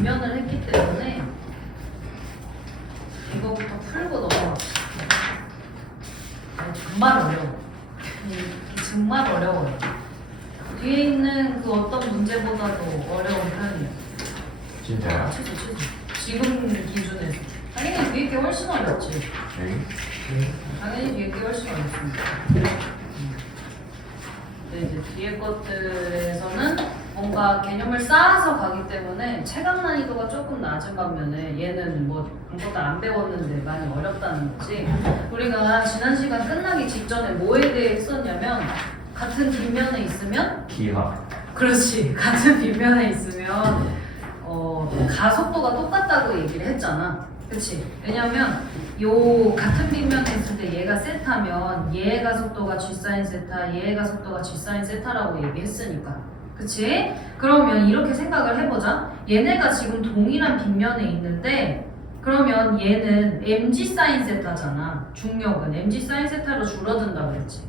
뒷면을 했기 때문에 이거부터 풀고 넘어가. 정말 어려워. 정말 어려워요. 뒤에 있는 그 어떤 문제보다도 어려운 편이에요. 진짜요? 취소. 지금 기준에서. 당연히 뒤에 게 훨씬 어렵지. 당연히 뒤에 게 훨씬 어렵습니다. 근데 이제 뒤에 것들에서는 뭔가 개념을 쌓아서 가기 때문에 체감 난이도가 조금 낮은 반면에 얘는 뭐 아무것도 안 배웠는데 많이 어렵다는 거지. 우리가 지난 시간 끝나기 직전에 뭐에 대해 했었냐면 같은 뒷면에 있으면 기하. 그렇지. 같은 뒷면에 있으면 가속도가 똑같다고 얘기를 했잖아. 그치? 왜냐면 요 같은 빗면에 있을 때 얘가 세타면 얘의 가속도가 G 사인 세타, 얘의 가속도가 G 사인 세타라고 얘기했으니까. 그치? 그러면 이렇게 생각을 해보자. 얘네가 지금 동일한 빗면에 있는데 그러면 얘는 mg 사인 세타잖아. 중력은 mg 사인 세타로 줄어든다고 그랬지.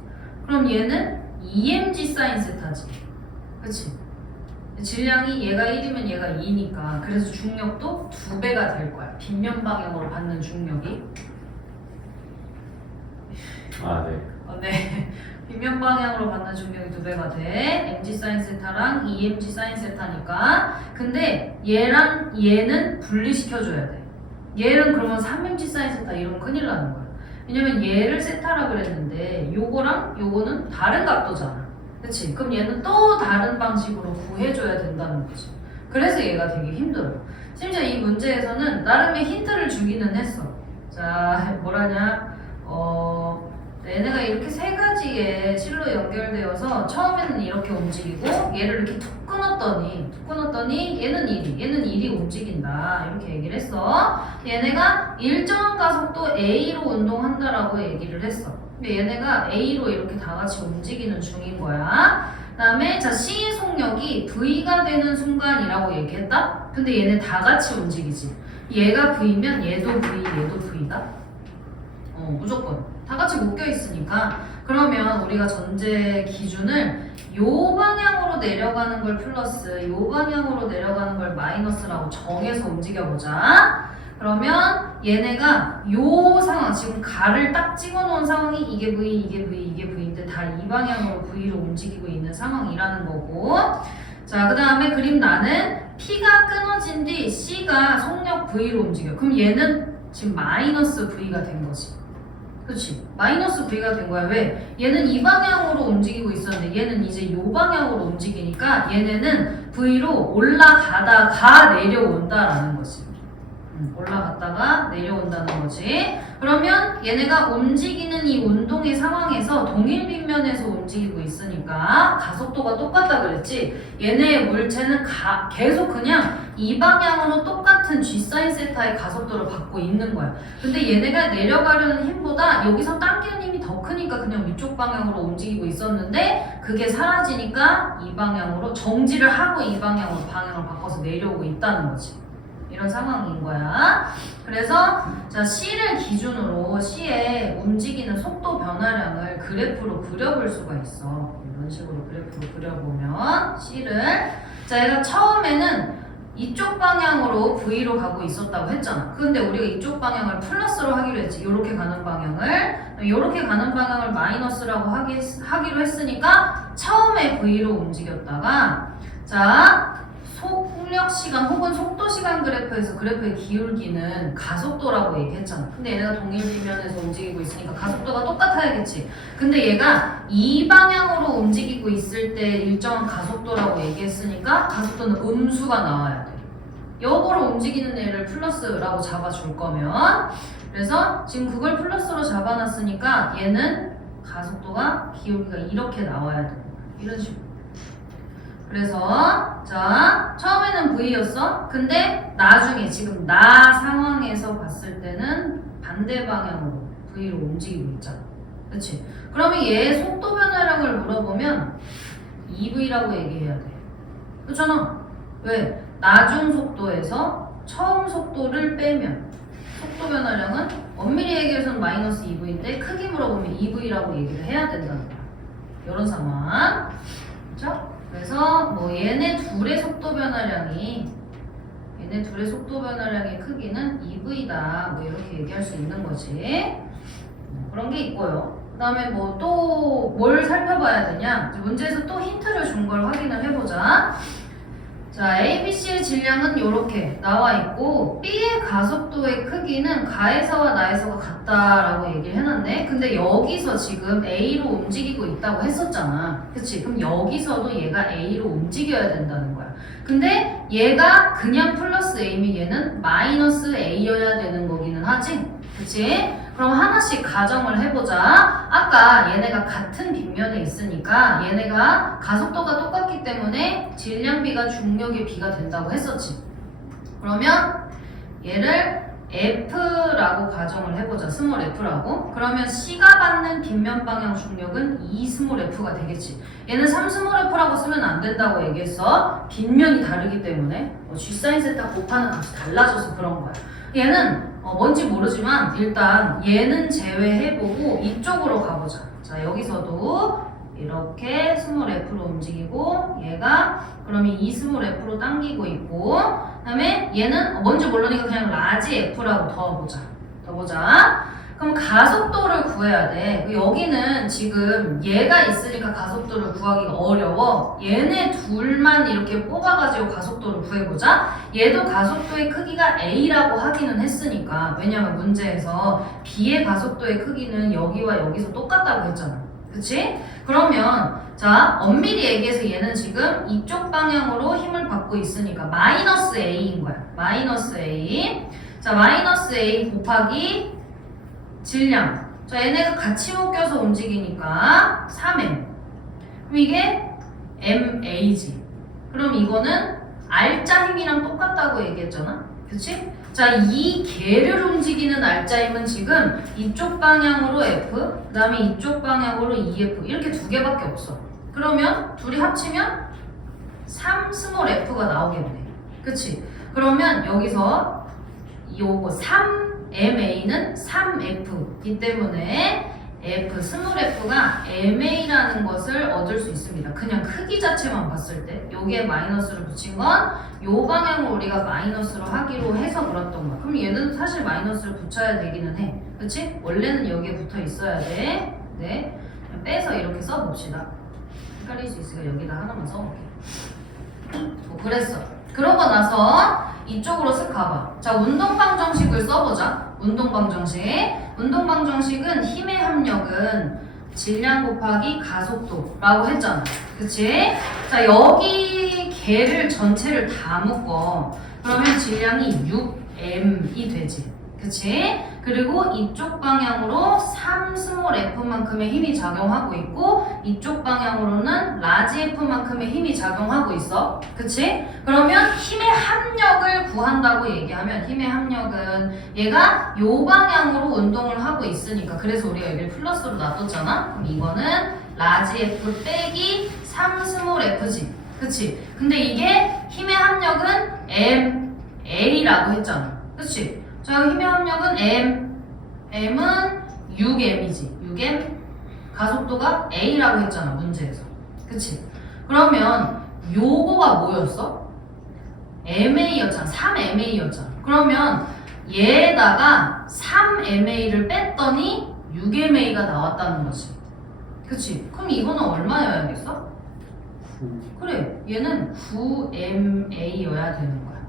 그럼 얘는 2mg 사인 세타지. 그치? 질량이 얘가 1이면 얘가 2니까 그래서 중력도 2배가 될 거야. 빗면 방향으로 받는 중력이. 아, 네. 네. 빗면 방향으로 받는 중력이 2배가 돼. mg 사인 세타랑 2mg 사인 세타니까. 근데 얘랑 얘는 분리시켜줘야 돼. 얘는 그러면 3mg 사인 세타 이러면 큰일 나는 거야. 왜냐면 얘를 세타라 그랬는데 요거랑 요거는 다른 각도잖아. 그치? 그럼 얘는 또 다른 방식으로 구해줘야 된다는 거지. 그래서 얘가 되게 힘들어요. 심지어 이 문제에서는 나름의 힌트를 주기는 했어. 자, 뭐라냐? 얘네가 이렇게 세 가지의 실로 연결되어서 처음에는 이렇게 움직이고 얘를 이렇게 툭 끊었더니 얘는 1이 움직인다. 이렇게 얘기를 했어. 얘네가 일정한 가속도 A로 운동한다라고 얘기를 했어. 근데 얘네가 A로 이렇게 다 같이 움직이는 중인 거야. 그 다음에 자 C의 속력이 V가 되는 순간이라고 얘기했다? 근데 얘네 다 같이 움직이지. 얘가 V면 얘도 V, 얘도 V다? 무조건. 다 같이 묶여 있으니까. 그러면 우리가 전제 기준을 요 방향으로 내려가는 걸 플러스, 요 방향으로 내려가는 걸 마이너스라고 정해서 움직여보자. 그러면 얘네가 요 상황, 지금 가를 딱 찍어놓은 상황이 이게 V, 이게 V, 이게 V인데 다 이 방향으로 V로 움직이고 있는 상황이라는 거고. 자, 그 다음에 그림 나는 P가 끊어진 뒤 C가 속력 V로 움직여. 그럼 얘는 지금 마이너스 V가 된 거지. 그치? 마이너스 V가 된 거야. 왜? 얘는 이 방향으로 움직이고 있었는데 얘는 이제 요 방향으로 움직이니까 얘네는 V로 올라가다가 내려온다라는 거지. 올라갔다가 내려온다는 거지. 그러면 얘네가 움직이는 이 운동의 상황에서 동일 빗면에서 움직이고 있으니까 가속도가 똑같다 그랬지. 얘네의 물체는 계속 그냥 이 방향으로 똑같은 G 사인 세타의 가속도를 받고 있는 거야. 근데 얘네가 내려가려는 힘보다 여기서 당기는 힘이 더 크니까 그냥 위쪽 방향으로 움직이고 있었는데 그게 사라지니까 이 방향으로 정지를 하고 이 방향으로 방향을 바꿔서 내려오고 있다는 거지. 이런 상황인 거야. 그래서 자 C를 기준으로 C의 움직이는 속도 변화량을 그래프로 그려볼 수가 있어. 이런 식으로 그래프로 그려보면 C를 자 얘가 처음에는 이쪽 방향으로 V로 가고 있었다고 했잖아. 근데 우리가 이쪽 방향을 플러스로 하기로 했지. 요렇게 가는 방향을 요렇게 가는 방향을 마이너스라고 하기로 했으니까 처음에 V로 움직였다가 자 속력 시간 혹은 속도 시간 그래프에서 그래프의 기울기는 가속도라고 얘기했잖아. 근데 얘네가 동일 빗면에서 움직이고 있으니까 가속도가 똑같아야겠지. 근데 얘가 이 방향으로 움직이고 있을 때 일정한 가속도라고 얘기했으니까 가속도는 음수가 나와야 돼. 역으로 움직이는 애를 플러스라고 잡아줄 거면 그래서 지금 그걸 플러스로 잡아놨으니까 얘는 가속도가 기울기가 이렇게 나와야 돼. 이런 식으로. 그래서 자 처음에는 V였어. 근데 나중에 지금 나 상황에서 봤을 때는 반대 방향으로 V로 움직이고 있잖아. 그치? 그러면 얘의 속도 변화량을 물어보면 EV라고 얘기해야 돼. 그렇잖아. 왜? 나중 속도에서 처음 속도를 빼면 속도 변화량은 엄밀히 얘기해서는 마이너스 EV인데 크게 물어보면 EV라고 얘기를 해야 된다는 거야. 이런 상황. 그렇죠? 그래서 뭐 얘네 둘의 속도 변화량이 얘네 둘의 속도 변화량의 크기는 EV다. 뭐 이렇게 얘기할 수 있는 거지. 그런 게 있고요. 그 다음에 뭐 또 뭘 살펴봐야 되냐? 문제에서 또 힌트를 준 걸 확인을 해보자. 자, ABC의 질량은 이렇게 나와 있고 B의 가속도의 크기는 가에서와 나에서가 같다라고 얘기를 해놨네. 근데 여기서 지금 A로 움직이고 있다고 했었잖아. 그치? 그럼 여기서도 얘가 A로 움직여야 된다는 거야. 근데 얘가 그냥 플러스 A면 얘는 마이너스 A여야 되는 거기는 하지? 그치? 그럼 하나씩 가정을 해보자. 아까 얘네가 같은 빗면에 있으니까 얘네가 가속도가 똑같기 때문에 질량 B가 중력의 B가 된다고 했었지. 그러면 얘를 F라고 가정을 해보자. 스몰 F라고. 그러면 C가 받는 빗면 방향 중력은 2 스몰 F가 되겠지. 얘는 3 스몰 F라고 쓰면 안 된다고 얘기했어. 빗면이 다르기 때문에 G 사인 세타 곱하는 값이 달라져서 그런 거야. 얘는 뭔지 모르지만 일단 얘는 제외해보고 이쪽으로 가보자. 자, 여기서도 이렇게 스몰 F로 움직이고 얘가 그러면 2 스몰 F로 당기고 있고 그 다음에 얘는 뭔지 모르니까 그냥 라지 F라고 더보자. 그럼 가속도를 구해야 돼. 여기는 지금 얘가 있으니까 가속도를 구하기가 어려워. 얘네 둘만 이렇게 뽑아가지고 가속도를 구해보자. 얘도 가속도의 크기가 A라고 하기는 했으니까. 왜냐면 문제에서 B의 가속도의 크기는 여기와 여기서 똑같다고 했잖아. 그치? 그러면 자, 엄밀히 얘기해서 얘는 지금 이쪽 방향으로 힘을 받고 있으니까 마이너스 A인 거야. 마이너스 A. 자, 마이너스 A 곱하기 질량. 자, 얘네가 같이 묶여서 움직이니까 3M. 그럼 이게 MA지. 그럼 이거는 R자 힘이랑 똑같다고 얘기했잖아. 그치? 자, 이 개를 움직이는 R자 힘은 지금 이쪽 방향으로 F, 그 다음에 이쪽 방향으로 EF 이렇게 두 개밖에 없어. 그러면 둘이 합치면 3 스몰 F가 나오겠네. 그치? 그러면 여기서 요거 3MA는 3F이기 때문에 F, 스몰 F가 MA라는 것을 얻을 수 있습니다. 그냥 크기 자체만 봤을 때 여기에 마이너스를 붙인 건 요 방향을 우리가 마이너스로 하기로 해서 그랬던 거야. 그럼 얘는 사실 마이너스를 붙여야 되기는 해. 그치? 원래는 여기에 붙어 있어야 돼. 네. 빼서 이렇게 써봅시다. 헷갈릴 수 있으니까 여기다 하나만 써볼게. 그랬어. 그러고 나서 이쪽으로 쓱 가봐. 자, 운동방정식을 써보자. 운동방정식. 운동방정식은 힘의 합력은 질량 곱하기 가속도라고 했잖아. 그치? 자, 여기 개를 전체를 다 묶어. 그러면 질량이 6m이 되지. 그치? 그리고 이쪽 방향으로 3 스몰 F만큼의 힘이 작용하고 있고 이쪽 방향으로는 라지 F만큼의 힘이 작용하고 있어. 그치? 그러면 힘의 합력을 구한다고 얘기하면 힘의 합력은 얘가 요 방향으로 운동을 하고 있으니까 그래서 우리가 여기를 플러스로 놔뒀잖아. 그럼 이거는 라지 F 빼기 3 스몰 F지. 그치? 근데 이게 힘의 합력은 MA라고 했잖아. 그치? 자, 힘의 합력은 M은 6M이지. 6M 가속도가 A라고 했잖아, 문제에서. 그치? 그러면 요거가 뭐였어? MA였잖아. 3MA였잖아. 그러면 얘에다가 3MA를 뺐더니 6MA가 나왔다는 거지. 그치? 그럼 이거는 얼마여야겠어? 그래, 얘는 9MA여야 되는 거야.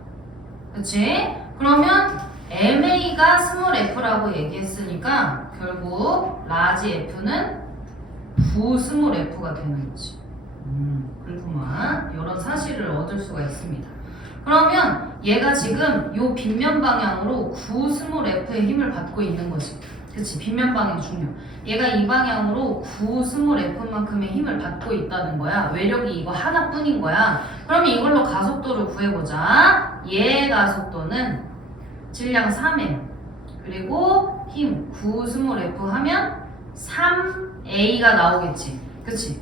그치? 그러면 MA가 스몰 F라고 얘기했으니까 결국 라지 F는 9 스몰 F가 되는 거지. 그렇구만. 이런 사실을 얻을 수가 있습니다. 그러면 얘가 지금 요 빗면 방향으로 9 스몰 F의 힘을 받고 있는 거지. 그치? 빗면 방향 중요. 얘가 이 방향으로 9 스몰 F만큼의 힘을 받고 있다는 거야. 외력이 이거 하나뿐인 거야. 그러면 이걸로 가속도를 구해보자. 얘의 가속도는 질량 3M 그리고 힘 9 스몰 F 하면 3A가 나오겠지. 그치?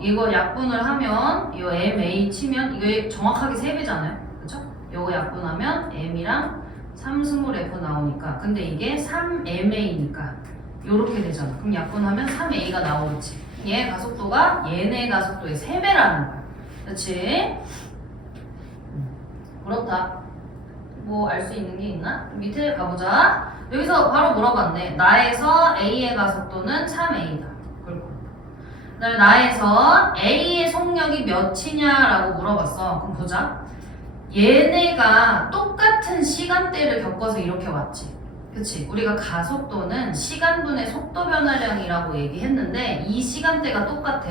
이거 약분을 하면 이거 MA 치면 이게 정확하게 3배잖아요. 그쵸? 이거 약분하면 M이랑 3 스몰 F 나오니까 근데 이게 3MA니까 요렇게 되잖아. 그럼 약분하면 3A가 나오겠지. 얘 가속도가 얘네 가속도의 3배라는 거야. 그치? 그렇다. 뭐 알 수 있는 게 있나? 밑에 가보자. 여기서 바로 물어봤네. 나에서 A의 가속도는 3A다. 그다음에 나에서 A의 속력이 몇이냐라고 물어봤어. 그럼 보자. 얘네가 똑같은 시간대를 겪어서 이렇게 왔지. 그치? 우리가 가속도는 시간분의 속도 변화량이라고 얘기했는데 이 시간대가 똑같아.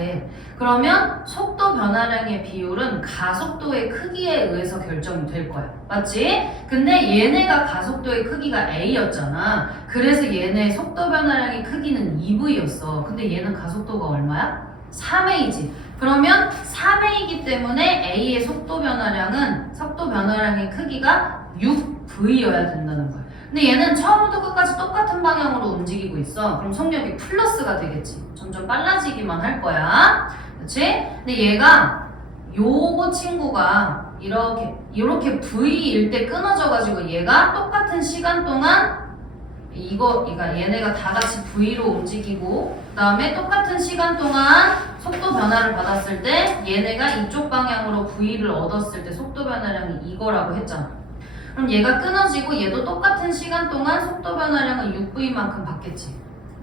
그러면 속도 변화량의 비율은 가속도의 크기에 의해서 결정이 될 거야. 맞지? 근데 얘네가 가속도의 크기가 A였잖아. 그래서 얘네 속도 변화량의 크기는 2V였어. 근데 얘는 가속도가 얼마야? 3A지. 그러면 3A이기 때문에 A의 속도 변화량의 크기가 6V여야 된다는 거야. 근데 얘는 처음부터 끝까지 똑같은 방향으로 움직이고 있어. 그럼 속력이 플러스가 되겠지. 점점 빨라지기만 할 거야. 그렇지? 근데 얘가 요거 친구가 이렇게 V일 때 끊어져가지고 얘가 똑같은 시간 동안 그러니까 얘네가 다 같이 V로 움직이고 그 다음에 똑같은 시간 동안 속도 변화를 받았을 때 얘네가 이쪽 방향으로 V를 얻었을 때 속도 변화량이 이거라고 했잖아. 그럼 얘가 끊어지고 얘도 똑같은 시간 동안 속도 변화량은 6V만큼 받겠지.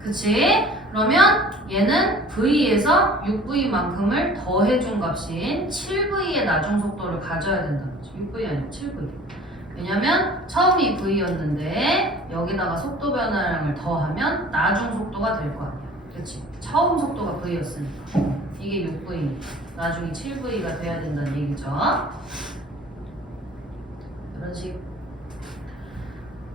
그치? 그러면 얘는 V에서 6V만큼을 더해준 값인 7V의 나중 속도를 가져야 된다는 거지. 6V 아니고 7V. 왜냐면 처음이 V였는데 여기다가 속도 변화량을 더하면 나중 속도가 될 거 아니야. 그치? 처음 속도가 V였으니까. 이게 6V, 나중에 7V가 돼야 된다는 얘기죠. 이런 식.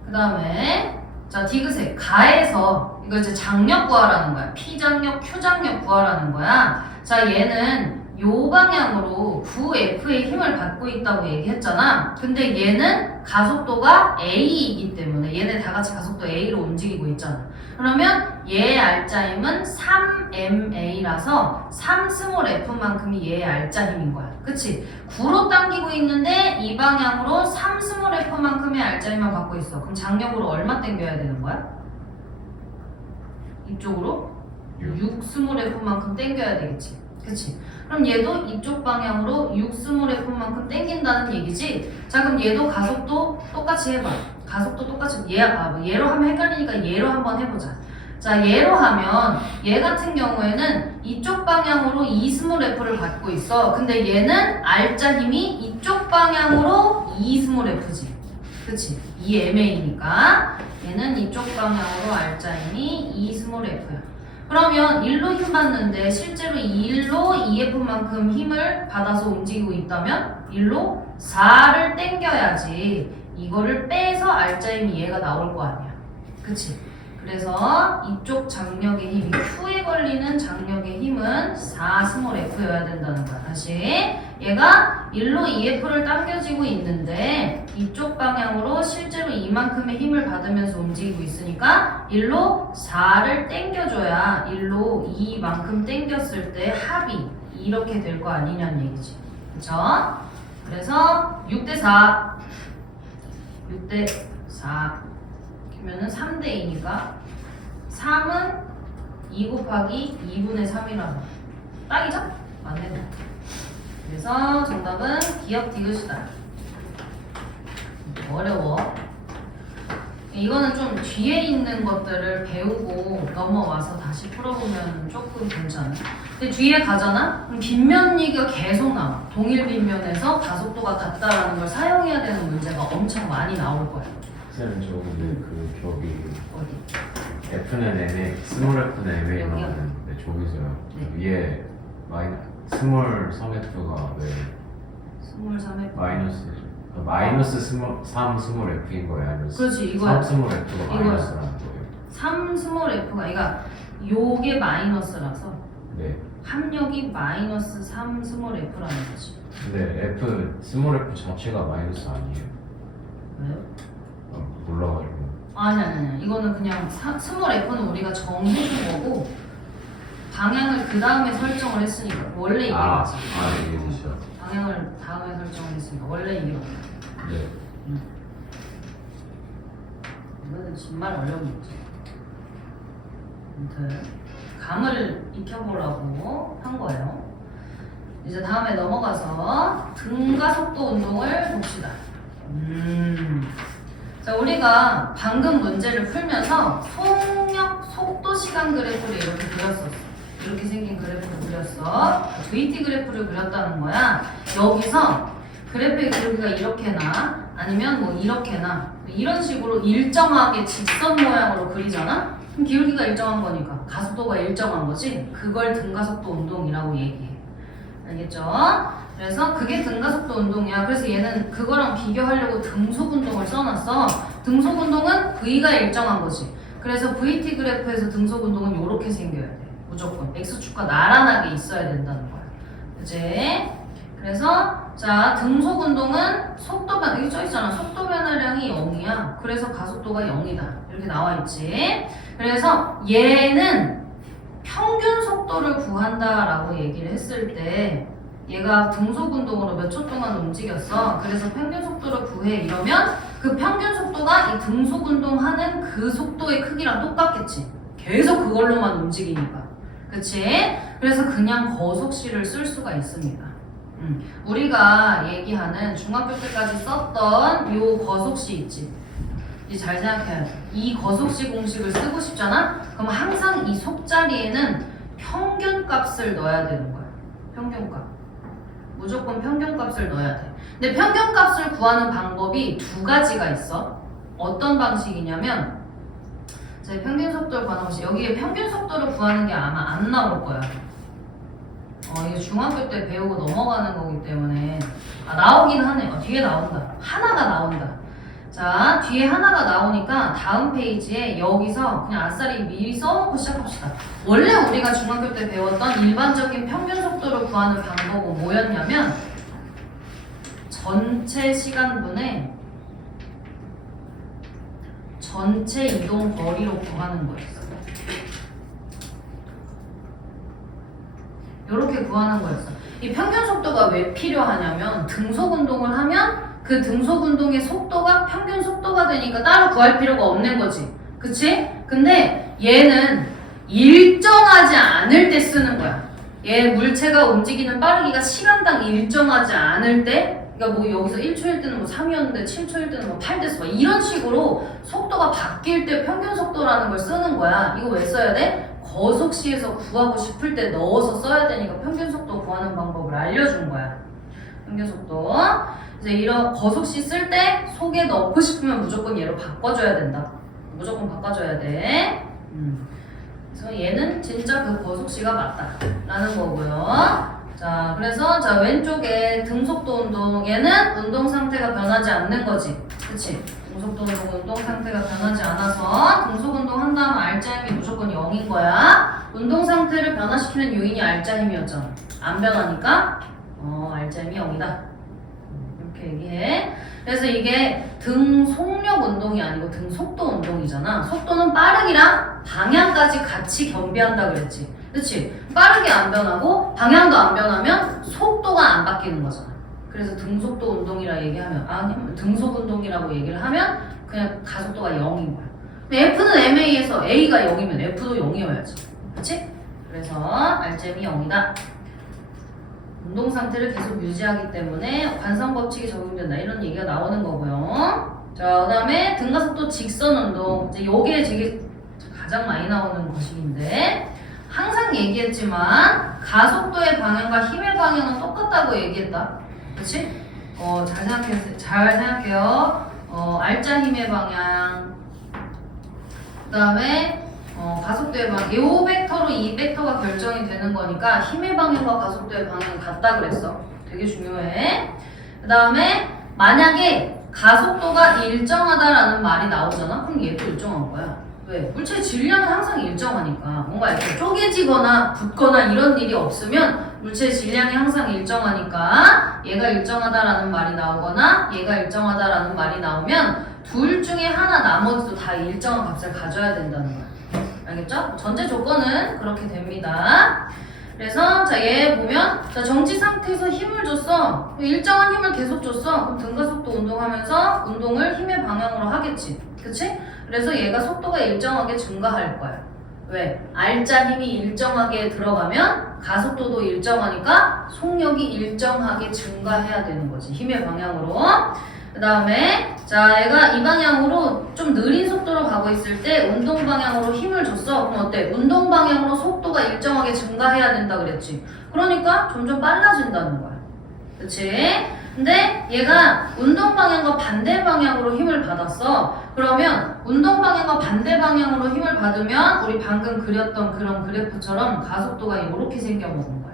그 다음에 자 디귿의 가에서 이거 이제 장력 구하라는 거야. P장력, Q장력 구하라는 거야. 자 얘는 요 방향으로 9F의 힘을 받고 있다고 얘기했잖아. 근데 얘는 가속도가 A이기 때문에 얘네 다 같이 가속도 A로 움직이고 있잖아. 그러면 얘의 알짜힘은 3MA라서 3스몰F만큼이 얘의 알짜힘인 거야. 그치? 9로 당기고 있는데 이 방향으로 3스몰F만큼의 알짜힘을 갖고 있어. 그럼 장력으로 얼마 당겨야 되는 거야? 이쪽으로 6스몰F만큼 당겨야 되겠지. 그치? 그럼 얘도 이쪽 방향으로 6스몰F만큼 당긴다는 얘기지? 자 그럼 얘도 가속도 똑같이 해봐. 가속도 똑같이 얘로 하면 헷갈리니까 얘로 한번 해보자. 자 얘로 하면 얘 같은 경우에는 이쪽 방향으로 2스몰F를 받고 있어. 근데 얘는 알짜 힘이 이쪽 방향으로 2스몰F지. 그치? 2MA니까 얘는 이쪽 방향으로 알짜 힘이 2스몰F야. 그러면 1로 힘 받는데 실제로 1로 2F만큼 힘을 받아서 움직이고 있다면 1로 4를 당겨야지 이거를 빼서 알짜힘이 얘가 나올 거 아니야. 그치? 그래서 이쪽 장력의 힘이 Q에 걸리는 장력의 힘은 4스몰F여야 된다는 거야. 다시 얘가 1로 2F를 당겨지고 있는데 이쪽 방향으로 실제로 이만큼의 힘을 받으면서 움직이고 있으니까 1로 4를 당겨줘야 1로 2만큼 당겼을 때 합이 이렇게 될 거 아니냐는 얘기지. 그쵸? 그래서 6대4 그러면은 3대2니까 3은 2 곱하기 2분의 3이라고. 딱이죠? 맞네. 그래서 정답은 기억 디귿이다. 어려워. 이거는 좀 뒤에 있는 것들을 배우고 넘어와서 다시 풀어보면 조금 괜찮아. 근데 뒤에 가잖아? 그럼 빗면이가 계속 나와. 동일 빗면에서 가속도가 같다라는 걸 사용해야 되는 문제가 엄청 많이 나올 거야. 쌤, 저 근데 그 저기 어디? F는 MA, 스몰 F는 MA 여기요? 나오는데 저기서요. 네. 위에 스몰 3F가 왜 23회. 마이너스 스몰 F인 거예요? 아니면 그렇지, 이거야. 3 스몰 F가 이거야. 마이너스라는 거예요? 3 스몰 F가 그러니까 요게 마이너스라서 네. 합력이 마이너스 3 스몰 F라는 거지. 근데 스몰 F 자체가 마이너스 아니에요? 왜요? 몰라가지고. 아니. 이거는 그냥 스몰 F는 우리가 정해준 거고 방향을 그 다음에 설정을 했으니까 원래 이게 맞지. 이게 되죠. 방향을 다음에 설정을 했으니까 원래 이게 맞아. 네. 이거는 정말 어려운 문제. 아무튼 감을 익혀보라고 한 거예요. 이제 다음에 넘어가서 등가속도 운동을 봅시다. 우리가 방금 문제를 풀면서 속력, 속도 시간 그래프를 이렇게 그렸었어. 이렇게 생긴 그래프를 그렸어. VT 그래프를 그렸다는 거야. 여기서 그래프의 기울기가 이렇게나 아니면 뭐 이렇게나 이런 식으로 일정하게 직선 모양으로 그리잖아? 그럼 기울기가 일정한 거니까 가속도가 일정한 거지? 그걸 등가속도 운동이라고 얘기해. 알겠죠? 그래서 그게 등가속도 운동이야. 그래서 얘는 그거랑 비교하려고 등속 운동을 써놨어. 등속 운동은 V가 일정한 거지. 그래서 VT 그래프에서 등속 운동은 이렇게 생겨야 돼. 무조건 X축과 나란하게 있어야 된다는 거야. 그치? 그래서 자 등속 운동은 속도 변 여기 써있잖아. 속도 변화량이 0이야. 그래서 가속도가 0이다. 이렇게 나와있지. 그래서 얘는 평균 속도를 구한다라고 얘기를 했을 때 얘가 등속 운동으로 몇 초 동안 움직였어. 그래서 평균 속도를 구해 이러면 그 평균 속도가 이 등속 운동하는 그 속도의 크기랑 똑같겠지. 계속 그걸로만 움직이니까. 그치? 그래서 그냥 거속시를 쓸 수가 있습니다. 우리가 얘기하는 중학교 때까지 썼던 요 거속시 있지. 이제 잘 생각해야 돼. 이 거속시 공식을 쓰고 싶잖아? 그럼 항상 이 속자리에는 평균값을 넣어야 되는 거야. 평균값. 무조건 평균값을 넣어야 돼. 근데 평균값을 구하는 방법이 두 가지가 있어. 어떤 방식이냐면 제 평균 속도를 구하는 것이 여기에 평균 속도를 구하는 게 아마 안 나올 거야. 이게 중학교 때 배우고 넘어가는 거기 때문에 나오긴 하네. 뒤에 나온다. 하나가 나온다. 자, 뒤에 하나가 나오니까 다음 페이지에 여기서 그냥 아싸리 미리 써놓고 시작합시다. 원래 우리가 중학교 때 배웠던 일반적인 평균 속도를 구하는 방법은 뭐였냐면 전체 시간분의 전체 이동 거리로 구하는 거였어. 이렇게 구하는 거였어. 이 평균 속도가 왜 필요하냐면 등속 운동을 하면 그 등속 운동의 속도가 평균 속도가 되니까 따로 구할 필요가 없는 거지. 그치? 근데 얘는 일정하지 않을 때 쓰는 거야. 얘 물체가 움직이는 빠르기가 시간당 일정하지 않을 때, 그러니까 뭐 여기서 1초일 때는 뭐 3이었는데 7초일 때는 뭐 8 됐어. 이런 식으로 속도가 바뀔 때 평균 속도라는 걸 쓰는 거야. 이거 왜 써야 돼? 거속시에서 구하고 싶을 때 넣어서 써야 되니까 평균 속도 구하는 방법을 알려준 거야. 평균 속도. 이제 이런 거속시 쓸 때 속에 넣고 싶으면 무조건 얘로 바꿔줘야 된다. 무조건 바꿔줘야 돼. 그래서 얘는 진짜 그 거속시가 맞다라는 거고요. 자, 그래서 자 왼쪽에 등속도 운동 얘는 운동 상태가 변하지 않는 거지. 그치? 등속도 운동 운동 상태가 변하지 않아서 등속 운동 한 다음 알짜 힘이 무조건 0인 거야. 운동 상태를 변화시키는 요인이 알짜 힘이었잖아. 안 변하니까 알짜 힘이 0이다. 이렇게 얘기해. 그래서 이게 등속력 운동이 아니고 등속도 운동이잖아. 속도는 빠르기랑 방향까지 같이 겸비한다 그랬지. 그치? 빠르게 안 변하고 방향도 안 변하면 속도가 안 바뀌는 거잖아. 그래서 등속도 운동이라 얘기하면 아니면 등속 운동이라고 얘기를 하면 그냥 가속도가 0인 거야. 근데 F는 MA에서 A가 0이면 F도 0이어야지. 그치? 그래서 알잼이 0이다. 운동 상태를 계속 유지하기 때문에 관성 법칙이 적용된다. 이런 얘기가 나오는 거고요. 자, 그 다음에 등가속도 직선 운동. 이제 요게 되게 가장 많이 나오는 것인데 항상 얘기했지만 가속도의 방향과 힘의 방향은 똑같다고 얘기했다. 그치? 잘 생각해요. 알짜 힘의 방향. 그 다음에 가속도의 방향. 요 벡터로 이 벡터가 결정이 되는 거니까 힘의 방향과 가속도의 방향이 같다 그랬어. 되게 중요해. 그 다음에 만약에 가속도가 일정하다라는 말이 나오잖아? 그럼 얘도 일정한 거야. 왜? 물체의 질량은 항상 일정하니까 뭔가 이렇게 쪼개지거나 붙거나 이런 일이 없으면 물체의 질량이 항상 일정하니까 얘가 일정하다라는 말이 나오거나 얘가 일정하다라는 말이 나오면 둘 중에 하나 나머지도 다 일정한 값을 가져야 된다는 거야. 알겠죠? 전제 조건은 그렇게 됩니다. 그래서 자 얘 보면 자 정지 상태에서 힘을 줬어. 일정한 힘을 계속 줬어. 그럼 등가속도 운동하면서 운동을 힘의 방향으로 하겠지. 그치? 그래서 얘가 속도가 일정하게 증가할 거야. 왜? 알짜 힘이 일정하게 들어가면 가속도도 일정하니까 속력이 일정하게 증가해야 되는 거지. 힘의 방향으로. 그 다음에 자 얘가 이 방향으로 좀 느린 속도로 가고 있을 때 운동 방향으로 힘을 줬어. 그럼 어때? 운동 방향으로 속도가 일정하게 증가해야 된다 그랬지. 그러니까 점점 빨라진다는 거야. 그치? 근데 얘가 운동 방향과 반대 방향으로 힘을 받았어. 그러면 운동 방향과 반대 방향으로 힘을 받으면 우리 방금 그렸던 그런 그래프처럼 가속도가 이렇게 생겨먹은 거야.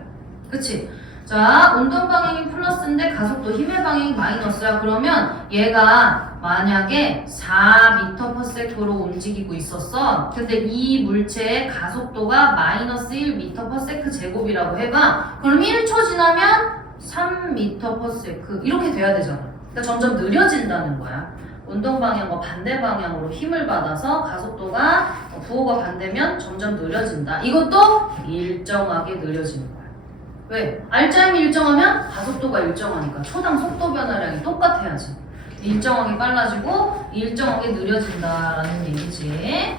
그치? 자, 운동 방향이 플러스인데 가속도 힘의 방향이 마이너스야. 그러면 얘가 만약에 4m/s로 움직이고 있었어. 근데 이 물체의 가속도가 마이너스 1m/s 제곱이라고 해봐. 그럼 1초 지나면 3m/s 이렇게 돼야 되잖아. 그러니까 점점 느려진다는 거야. 운동 방향과 반대 방향으로 힘을 받아서 가속도가 부호가 반대면 점점 느려진다. 이것도 일정하게 느려지는 거야. 왜? R자임이 일정하면 가속도가 일정하니까 초당 속도 변화량이 똑같아야지. 일정하게 빨라지고 일정하게 느려진다라는 얘기지.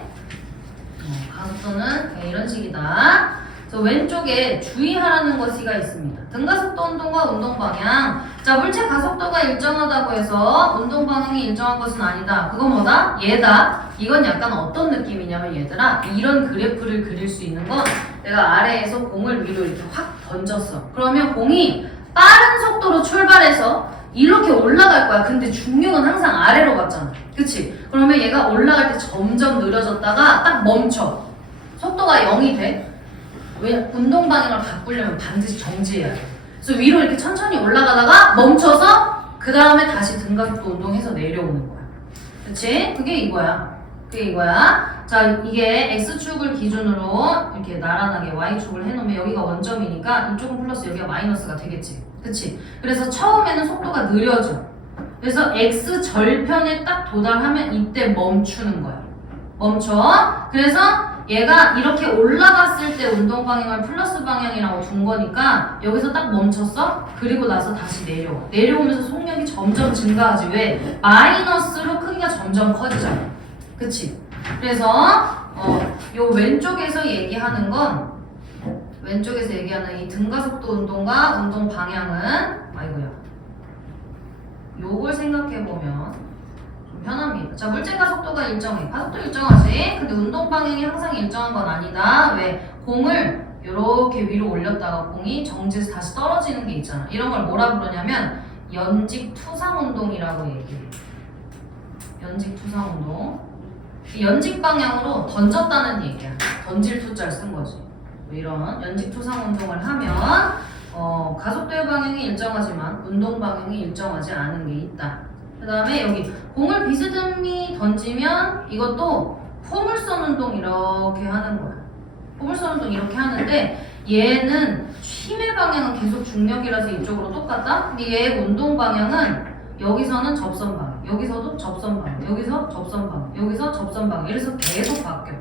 가속도는 이런 식이다. 그래서 왼쪽에 주의하라는 것이가 있습니다. 등가속도 운동과 운동 방향. 자, 물체 가속도가 일정하다고 해서 운동 방향이 일정한 것은 아니다. 그건 뭐다? 얘다. 이건 약간 어떤 느낌이냐면 얘들아, 이런 그래프를 그릴 수 있는 건 내가 아래에서 공을 위로 이렇게 확 던졌어. 그러면 공이 빠른 속도로 출발해서 이렇게 올라갈 거야. 근데 중력은 항상 아래로 갔잖아. 그치? 그러면 얘가 올라갈 때 점점 느려졌다가 딱 멈춰. 속도가 0이 돼. 왜? 운동 방향을 바꾸려면 반드시 정지해야 돼. 그래서 위로 이렇게 천천히 올라가다가 멈춰서 그 다음에 다시 등가속도 운동해서 내려오는 거야. 그치? 그게 이거야. 그게 이거야. 자, 이게 X축을 기준으로 이렇게 나란하게 Y축을 해놓으면 여기가 원점이니까 이쪽은 플러스 여기가 마이너스가 되겠지. 그치? 그래서 처음에는 속도가 느려져. 그래서 X 절편에 딱 도달하면 이때 멈추는 거야. 멈춰. 그래서 얘가 이렇게 올라갔을 때 운동 방향을 플러스 방향이라고 둔 거니까 여기서 딱 멈췄어? 그리고 나서 다시 내려와. 내려오면서 속력이 점점 증가하지. 왜? 마이너스로 크기가 점점 커지잖아. 그치? 그래서 요 왼쪽에서 얘기하는 건 왼쪽에서 얘기하는 이 등가속도 운동과 운동 방향은 아이고야. 요걸 생각해보면 편합니다. 자, 물체 가속도가 일정해. 가속도 일정하지? 근데 운동 방향이 항상 일정한 건 아니다. 왜? 공을 이렇게 위로 올렸다가 공이 정지해서 다시 떨어지는 게 있잖아. 이런 걸 뭐라 부르냐면 연직 투상 운동이라고 얘기해. 연직 투상 운동. 이 연직 방향으로 던졌다는 얘기야. 던질 투자를 쓴 거지. 뭐 이런 연직 투상 운동을 하면 가속도의 방향이 일정하지만 운동 방향이 일정하지 않은 게 있다. 그 다음에 여기 공을 비스듬히 던지면 이것도 포물선 운동 이렇게 하는 거야. 포물선 운동 이렇게 하는데 얘는 힘의 방향은 계속 중력이라서 이쪽으로 똑같다? 근데 얘 운동 방향은 여기서는 접선 방향, 여기서도 접선 방향, 여기서 접선 방향, 여기서 접선 방향 이래서 계속 바뀌어.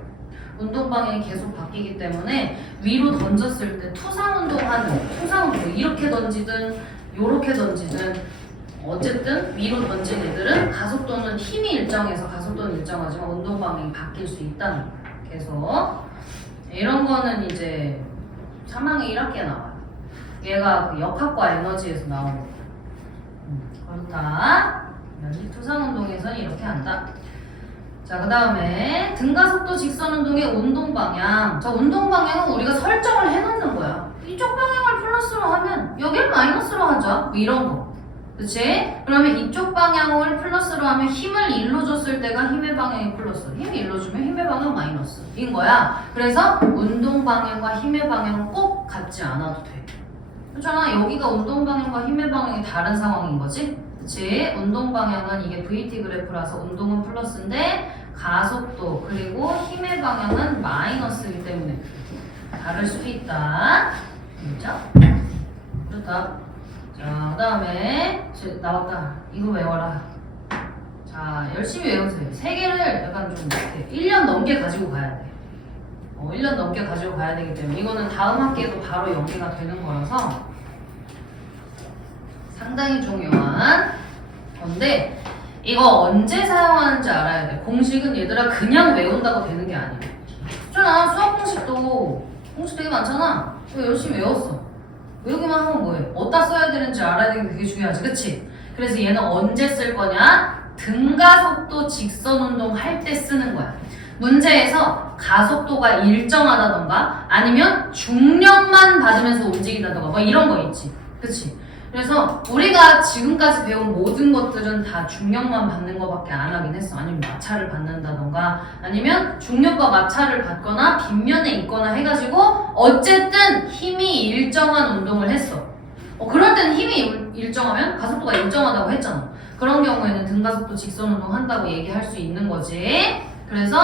운동 방향이 계속 바뀌기 때문에 위로 던졌을 때 투상 운동하는 투상 운동 이렇게 던지든 요렇게 던지든 어쨌든 위로 던진 애들은 가속도는 힘이 일정해서 가속도는 일정하지만 운동 방향이 바뀔 수 있다는 거야. 계속 이런 거는 이제 3학년 1학기에 나와요. 얘가 그 역학과 에너지에서 나오는 거야. 그렇다. 연립 투상 운동에서는 이렇게 한다. 자, 그 다음에 등가속도 직선 운동의 운동 방향. 자, 운동 방향은 우리가 설정을 해놓는 거야. 이쪽 방향을 플러스로 하면 여기를 마이너스로 하자. 뭐 이런 거. 그치? 그러면 이쪽 방향을 플러스로 하면 힘을 일로 줬을 때가 힘의 방향이 플러스, 힘을 일로 주면 힘의 방향 마이너스 인 거야. 그래서 운동 방향과 힘의 방향은 꼭 같지 않아도 돼. 그렇잖아. 여기가 운동 방향과 힘의 방향이 다른 상황인 거지. 그치? 운동 방향은 이게 VT 그래프라서 운동은 플러스인데 가속도 그리고 힘의 방향은 마이너스이기 때문에 다를 수 있다. 그렇죠? 그렇다. 자, 그 다음에 나왔다. 이거 외워라. 자, 열심히 외우세요. 세 개를 약간 좀 이렇게 1년 넘게 가지고 가야 돼. 1년 넘게 가지고 가야 되기 때문에 이거는 다음 학기에도 바로 연계가 되는 거라서 상당히 중요한 건데 이거 언제 사용하는지 알아야 돼. 공식은 얘들아 그냥 외운다고 되는 게 아니야. 있잖아. 수학 공식도 공식 되게 많잖아. 이거 열심히 외웠어. 외우기만 하면 뭐해? 어디다 써야 되는지 알아야 되는 게 그게 중요하지. 그치? 그래서 얘는 언제 쓸 거냐? 등가속도 직선 운동 할 때 쓰는 거야. 문제에서 가속도가 일정하다던가 아니면 중력만 받으면서 움직인다던가 뭐 이런 거 있지. 그치? 그래서 우리가 지금까지 배운 모든 것들은 다 중력만 받는 것밖에 안 하긴 했어. 아니면 마찰을 받는다던가 아니면 중력과 마찰을 받거나 빗면에 있거나 해가지고 어쨌든 힘이 일정한 운동을 했어. 그럴 때는 힘이 일정하면 가속도가 일정하다고 했잖아. 그런 경우에는 등가속도 직선 운동 한다고 얘기할 수 있는 거지. 그래서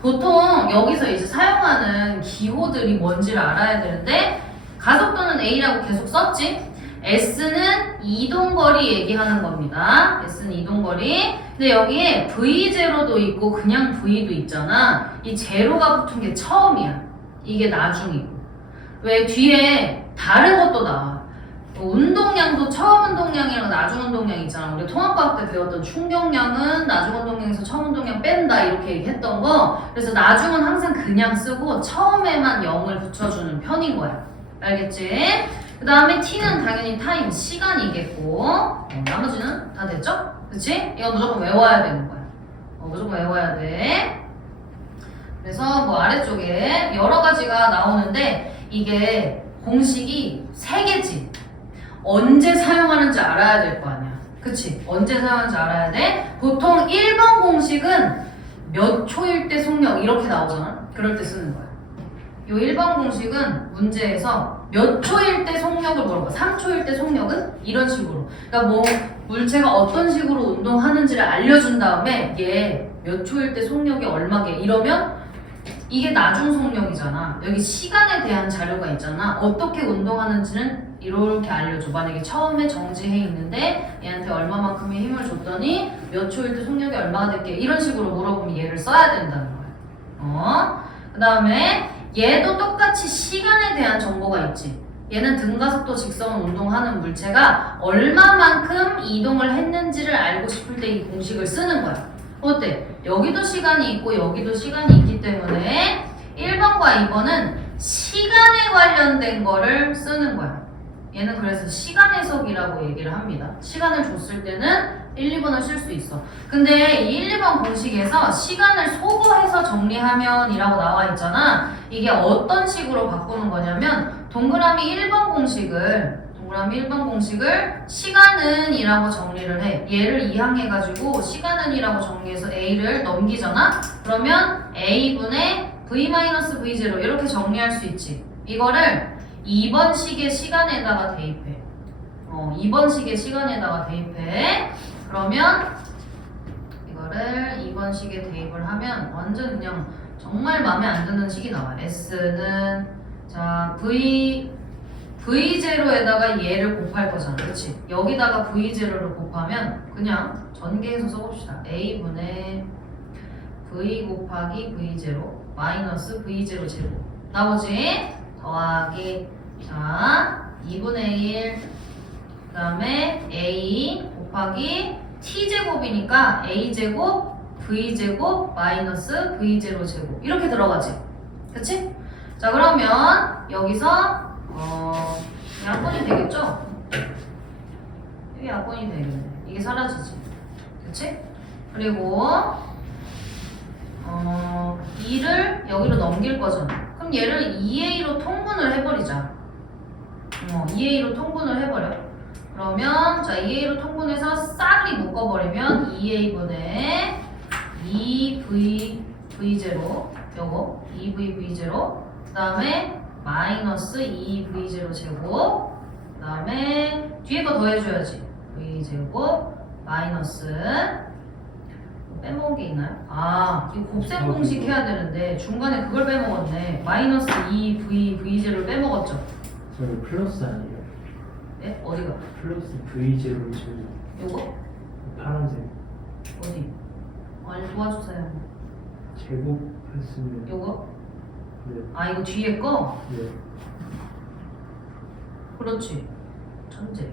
보통 여기서 이제 사용하는 기호들이 뭔지를 알아야 되는데 가속도는 A라고 계속 썼지. S는 이동거리 얘기하는 겁니다. S는 이동거리. 근데 여기에 V0도 있고 그냥 V도 있잖아. 이 제로가 붙은 게 처음이야. 이게 나중이고. 왜 뒤에 다른 것도 나와. 운동량도 처음 운동량이랑 나중 운동량 있잖아. 우리 통합과학 때 배웠던 충격량은 나중 운동량에서 처음 운동량 뺀다 이렇게 얘기했던 거. 그래서 나중은 항상 그냥 쓰고 처음에만 0을 붙여주는 편인 거야. 알겠지? 그 다음에 T는 당연히 타임, 시간이겠고 나머지는 다 됐죠? 그치? 이거 무조건 외워야 되는 거야. 무조건 외워야 돼. 그래서 뭐 아래쪽에 여러 가지가 나오는데 이게 공식이 3개지. 언제 사용하는지 알아야 될 거 아니야. 그치? 언제 사용하는지 알아야 돼. 보통 1번 공식은 몇 초일 때 속력 이렇게 나오잖아. 그럴 때 쓰는 거야. 요 1번 공식은 문제에서 몇 초일 때 속력을 물어봐. 3초일 때 속력은? 이런 식으로. 그러니까 뭐 물체가 어떤 식으로 운동하는지를 알려준 다음에 얘 몇 초일 때 속력이 얼마게 이러면 이게 나중 속력이잖아. 여기 시간에 대한 자료가 있잖아. 어떻게 운동하는지는 이렇게 알려줘. 만약에 처음에 정지해 있는데 얘한테 얼마만큼의 힘을 줬더니 몇 초일 때 속력이 얼마가 될게 이런 식으로 물어보면 얘를 써야 된다는 거야. 그 다음에 얘도 똑같이 시간에 대한 정보가 있지. 얘는 등가속도 직선 운동하는 물체가 얼마만큼 이동을 했는지를 알고 싶을 때 이 공식을 쓰는 거야. 어때? 여기도 시간이 있고 여기도 시간이 있기 때문에 1번과 2번은 시간에 관련된 거를 쓰는 거야. 얘는 그래서 시간 해석이라고 얘기를 합니다. 시간을 줬을 때는 1, 2번을 쓸 수 있어. 근데 이 1, 2번 공식에서 시간을 소거해서 정리하면 이라고 나와 있잖아. 이게 어떤 식으로 바꾸는 거냐면 동그라미 1번 공식을 시간은 이라고 정리를 해. 얘를 이항해가지고 시간은 이라고 정리해서 A를 넘기잖아? 그러면 A분의 V-V0 이렇게 정리할 수 있지. 이거를 2번식의 시간에다가 대입해. 2번식의 시간에다가 대입해. 그러면 이거를 2번식에 대입을 하면 완전 그냥 정말 마음에 안 드는 식이 나와. S는 자 V0에다가 얘를 곱할 거잖아. 그치? 여기다가 V0를 곱하면 그냥 전개해서 써봅시다. A분의 V 곱하기 V0 마이너스 V0 제곱 나머지 더하기 자 2분의 1 그 다음에 A 곱하기 T제곱이니까 A제곱 V제곱 마이너스 V0 제곱 이렇게 들어가지. 그치? 자 그러면 여기서 약분이 되겠죠? 이게 약분이 되겠네. 이게 사라지지. 그치? 그리고 2를 여기로 넘길 거잖아. 그럼 얘를 2A로 통분을 해버리자. 2A로 통분을 해버려. 그러면 자 2A로 통분해서 싸그리 묶어버리면 2A분의 2V0 요거 2VV0 그 다음에 마이너스 2V0 제곱 그 다음에 뒤에 거 더해줘야지. V제곱 마이너스 빼먹은 게 있나요? 이거 곱셈 공식 해야 되는데 중간에 그걸 빼먹었네. 마이너스 2V0를 빼먹었죠. 저는 플러스 아니에요? 네? 어디가? 플러스 V0 제곱 요거? 파란색 어디? 아니 도와주세요. 제곱했으면 요거? 네. 이거 뒤에 거? 네. 그렇지. 천재.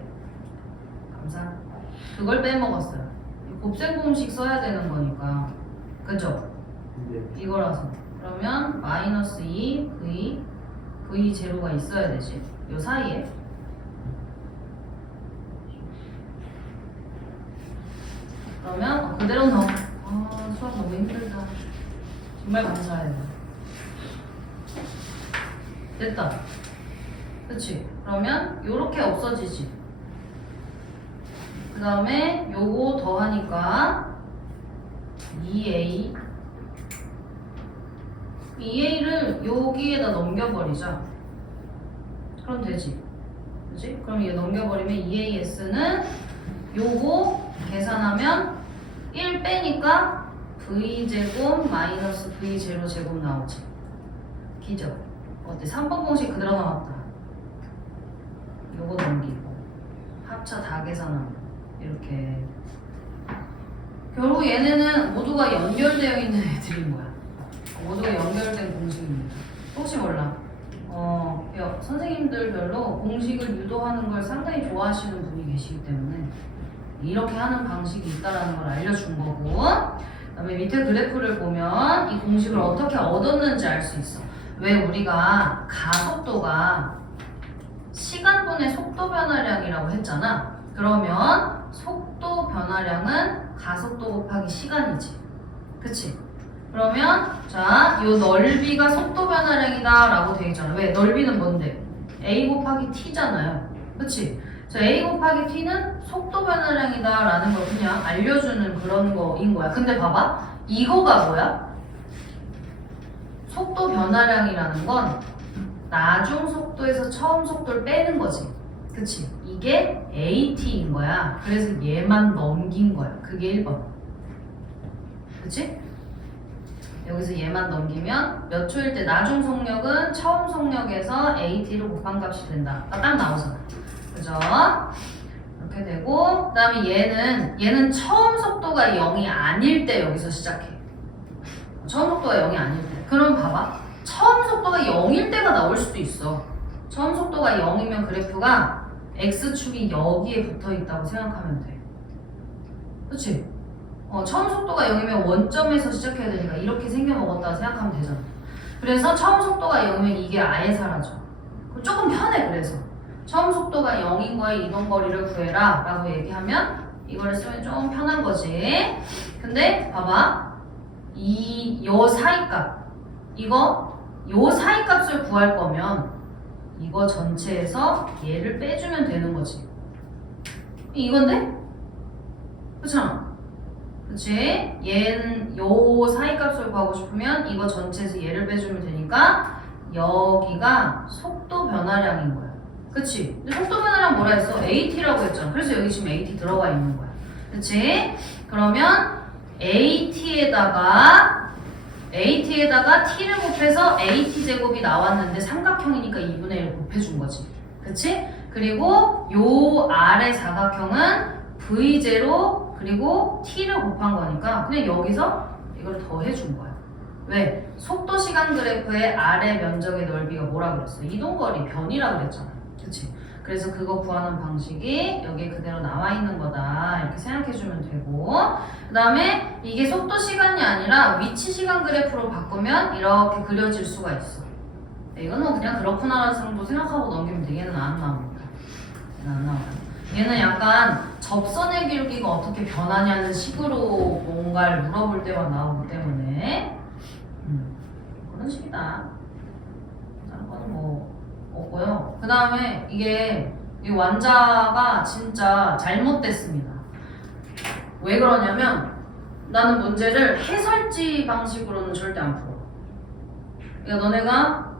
감사. 그걸 빼먹었어요. 곱셈 공식 써야 되는 거니까. 그죠? 네. 이거라서. 그러면 마이너스 2 V0가 있어야 되지. 요 사이에. 그러면 그대로 넣어. 아, 수학 너무 힘들다. 정말 감사해요. 됐다. 그치? 그러면 요렇게 없어지지. 그 다음에 요거 더하니까 2a를 여기에다 넘겨버리자. 그럼 되지. 그치? 그럼 이거 넘겨버리면 2as는 요거 계산하면 1 빼니까 v제곱 마이너스 v0 제곱 나오지. 기죠? 어때? 3번 공식 그대로 나왔다. 요거 넘기고 합차 다 계산하면 이렇게. 결국 얘네는 모두가 연결되어 있는 애들인 거야. 모두가 연결된 공식입니다. 혹시 몰라. 선생님들별로 공식을 유도하는 걸 상당히 좋아하시는 분이 계시기 때문에 이렇게 하는 방식이 있다는 걸 알려준 거고, 그 다음에 밑에 그래프를 보면 이 공식을 어떻게 얻었는지 알 수 있어. 왜 우리가 가속도가 시간분의 속도 변화량이라고 했잖아. 그러면 속도 변화량은 가속도 곱하기 시간이지. 그치? 그러면 자, 이 넓이가 속도 변화량이다 라고 되어 있잖아. 왜? 넓이는 뭔데? a 곱하기 t잖아요. 그치? 자, a 곱하기 t는 속도 변화량이다 라는 걸 그냥 알려주는 그런 거인 거야. 근데 봐봐. 이거가 뭐야? 속도 변화량이라는 건 나중 속도에서 처음 속도를 빼는 거지. 그치? 이게 AT인 거야. 그래서 얘만 넘긴 거야. 그게 1번. 그치? 여기서 얘만 넘기면 몇 초일 때 나중 속력은 처음 속력에서 AT로 곱한 값이 된다. 딱 나오잖아. 그죠? 이렇게 되고, 그 다음에 얘는 처음 속도가 0이 아닐 때 여기서 시작해. 처음 속도가 0이 아닐 때. 그럼 봐봐. 처음 속도가 0일 때가 나올 수도 있어. 처음 속도가 0이면 그래프가 X축이 여기에 붙어 있다고 생각하면 돼. 그치? 처음 속도가 0이면 원점에서 시작해야 되니까 이렇게 생겨먹었다 생각하면 되잖아. 그래서 처음 속도가 0이면 이게 아예 사라져. 조금 편해. 그래서 처음 속도가 0인 거에 이동 거리를 구해라 라고 얘기하면 이거를 쓰면 좀 편한 거지. 근데 봐봐. 요 사이값, 요 사이값을 구할 거면 이거 전체에서 얘를 빼주면 되는 거지. 이건데? 그렇잖아. 그치? 얘는 요 사이값을 구하고 싶으면 이거 전체에서 얘를 빼주면 되니까 여기가 속도 변화량인 거야. 그치? 근데 속도 변화량 뭐라 했어? AT라고 했잖아. 그래서 여기 지금 AT 들어가 있는 거야. 그치? 그러면 AT에다가 t를 곱해서 AT 제곱이 나왔는데 삼각형이니까 2분의 1 곱해준 거지. 그치? 그리고 요 아래 사각형은 V0 그리고 t를 곱한 거니까 그냥 여기서 이걸 더해준 거야. 왜? 속도 시간 그래프의 아래 면적의 넓이가 뭐라 그랬어? 이동거리 변이라 그랬잖아. 그치? 그래서 그거 구하는 방식이 여기에 그대로 나와 있는 거다. 이렇게 생각해주면 되고, 그 다음에 이게 속도 시간이 아니라 위치 시간 그래프로 바꾸면 이렇게 그려질 수가 있어. 이건 뭐 그냥 그렇구나 정도 생각하고 넘기면 돼. 얘는 안 나옵니다. 얘는 안 나와요. 얘는 약간 접선의 기울기가 어떻게 변하냐는 식으로 뭔가를 물어볼 때만 나오기 때문에 그런 식이다. 다른 거는 뭐 없고요. 그 다음에 이게 이 완자가 진짜 잘못됐습니다. 왜 그러냐면 나는 문제를 해설지 방식으로는 절대 안 풀어. 그러니까 너네가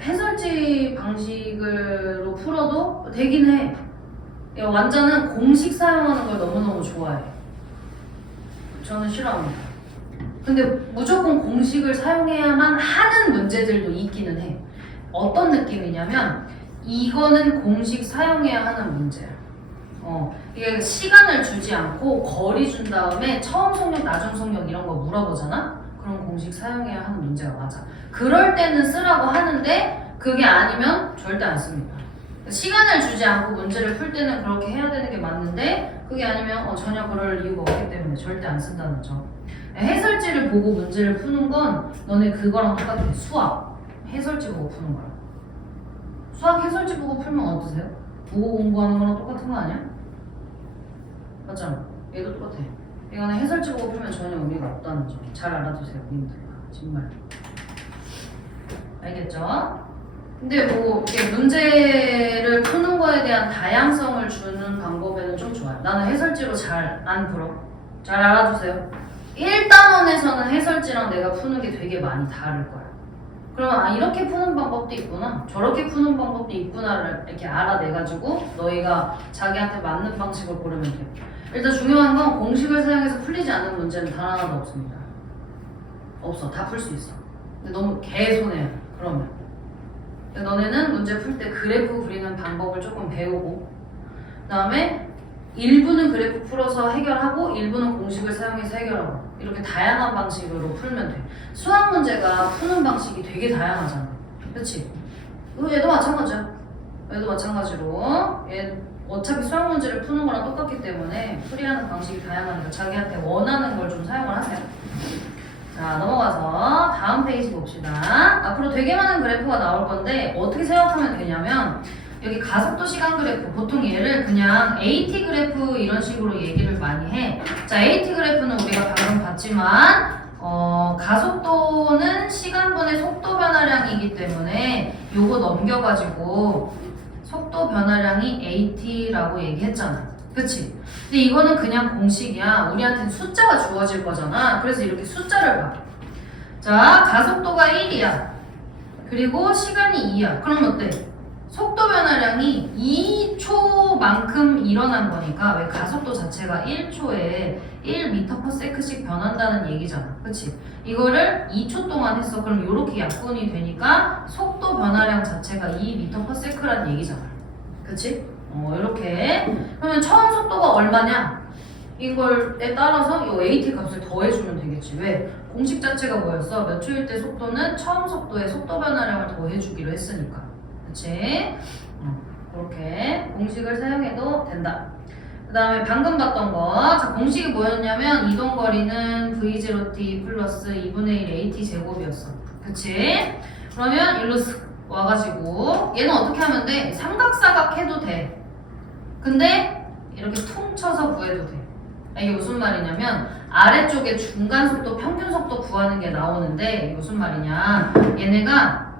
해설지 방식으로 풀어도 되긴 해. 완자는 공식 사용하는 걸 너무너무 좋아해. 저는 싫어합니다. 근데 무조건 공식을 사용해야만 하는 문제들도 있기는 해. 어떤 느낌이냐면 이거는 공식 사용해야 하는 문제야. 이게 시간을 주지 않고 거리 준 다음에 처음 속력, 나중 속력 이런 거 물어보잖아? 그럼 공식 사용해야 하는 문제가 맞아. 그럴 때는 쓰라고 하는데 그게 아니면 절대 안 씁니다. 시간을 주지 않고 문제를 풀 때는 그렇게 해야 되는 게 맞는데 그게 아니면 전혀 그럴 이유가 없기 때문에 절대 안 쓴다는 점. 해설지를 보고 문제를 푸는 건 너네 그거랑 똑같아. 수학 해설지 보고 푸는 거야. 수학 해설지 보고 풀면 어떠세요? 보고 공부하는 거랑 똑같은 거 아니야? 맞잖아. 얘도 똑같아. 이거는 해설지 보고 풀면 전혀 의미가 없다는 점 잘 알아두세요, 님들. 정말. 알겠죠? 근데 뭐 이렇게 문제를 푸는 거에 대한 다양성을 주는 방법에는 좀 좋아요. 나는 해설지로 잘 안 풀어. 잘 알아두세요. 1단원에서는 해설지랑 내가 푸는 게 되게 많이 다를 거야. 그러면 아 이렇게 푸는 방법도 있구나, 저렇게 푸는 방법도 있구나를 이렇게 알아내가지고 너희가 자기한테 맞는 방식을 고르면 돼. 일단 중요한 건 공식을 사용해서 풀리지 않는 문제는 단 하나도 없습니다. 없어. 다 풀 수 있어. 근데 너무 개손해요. 그러면 너네는 문제 풀 때 그래프 그리는 방법을 조금 배우고 그 다음에 일부는 그래프 풀어서 해결하고 일부는 공식을 사용해서 해결하고 이렇게 다양한 방식으로 풀면 돼. 수학 문제가 푸는 방식이 되게 다양하잖아. 그치? 얘도 마찬가지야. 얘도 마찬가지로 얘 어차피 수학 문제를 푸는 거랑 똑같기 때문에 풀이하는 방식이 다양하니까 자기한테 원하는 걸 좀 사용을 하세요. 자, 넘어가서 다음 페이지 봅시다. 앞으로 되게 많은 그래프가 나올 건데 어떻게 생각하면 되냐면 여기 가속도 시간 그래프, 보통 얘를 그냥 AT 그래프 이런 식으로 얘기를 많이 해. 자, AT 그래프는 우리가 방금 봤지만 가속도는 시간분의 속도 변화량이기 때문에 요거 넘겨가지고 속도 변화량이 AT라고 얘기했잖아. 그치? 근데 이거는 그냥 공식이야. 우리한테는 숫자가 주어질 거잖아. 그래서 이렇게 숫자를 봐. 자, 가속도가 1이야. 그리고 시간이 2야. 그럼 어때? 속도 변화량이 2초만큼 일어난 거니까 왜 가속도 자체가 1초에 1m/s씩 변한다는 얘기잖아. 그치? 이거를 2초 동안 했어. 그럼 이렇게 약분이 되니까 속도 변화량 자체가 2m/s라는 얘기잖아. 그치? 이렇게. 그러면 처음 속도가 얼마냐? 이걸에 따라서 이 AT 값을 더해주면 되겠지. 왜? 공식 자체가 뭐였어? 몇 초일 때 속도는 처음 속도에 속도 변화량을 더해주기로 했으니까. 그치? 그렇게 공식을 사용해도 된다. 그 다음에 방금 봤던 거. 자, 공식이 뭐였냐면 이동거리는 V0t 플러스 2분의 1 AT 제곱이었어. 그치? 그러면 일로 쓱 와가지고 얘는 어떻게 하면 돼? 삼각사각 해도 돼. 근데 이렇게 퉁 쳐서 구해도 돼. 이게 무슨 말이냐면 아래쪽에 중간 속도, 평균 속도 구하는 게 나오는데 이게 무슨 말이냐? 얘네가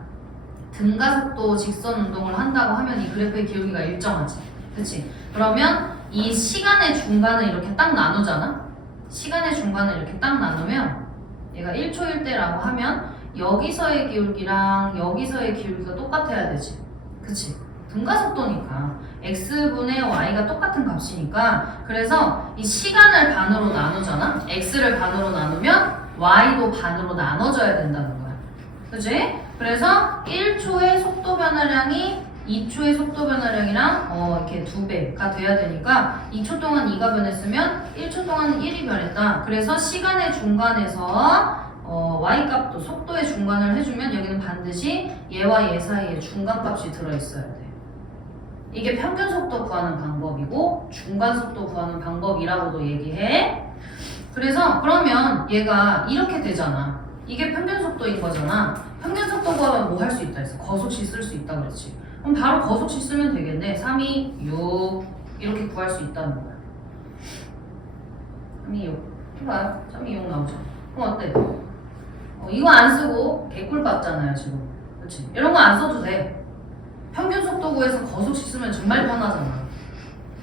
등가속도 직선 운동을 한다고 하면 이 그래프의 기울기가 일정하지. 그치? 그러면 이 시간의 중간을 이렇게 딱 나누잖아? 시간의 중간을 이렇게 딱 나누면 얘가 1초일 때라고 하면 여기서의 기울기랑 여기서의 기울기가 똑같아야 되지. 그치? 등가속도니까 x분의 y가 똑같은 값이니까 그래서 이 시간을 반으로 나누잖아? x를 반으로 나누면 y도 반으로 나눠져야 된다는 거야. 그치? 그래서 1초의 속도 변화량이 2초의 속도 변화량이랑 이렇게 2배가 돼야 되니까 2초 동안 2가 변했으면 1초 동안은 1이 변했다. 그래서 시간의 중간에서 y값도 속도의 중간을 해주면 여기는 반드시 얘와 얘 사이에 중간값이 들어있어야 돼. 이게 평균 속도 구하는 방법이고 중간 속도 구하는 방법이라고도 얘기해. 그래서 그러면 얘가 이렇게 되잖아. 이게 평균 속도인 거잖아. 평균 속도 구하면 뭐 할 수 있다 했어? 거속시 쓸 수 있다 그랬지. 그럼 바로 거속시 쓰면 되겠네. 3, 2, 6 이렇게 구할 수 있다는 거야. 3, 2, 6 해봐요. 3, 2, 6 나오죠. 그럼 어때? 이거 안 쓰고 개꿀 같잖아요 지금. 그렇지? 이런 거 안 써도 돼. 평균 속도 구해서 거속시 쓰면 정말 편하잖아.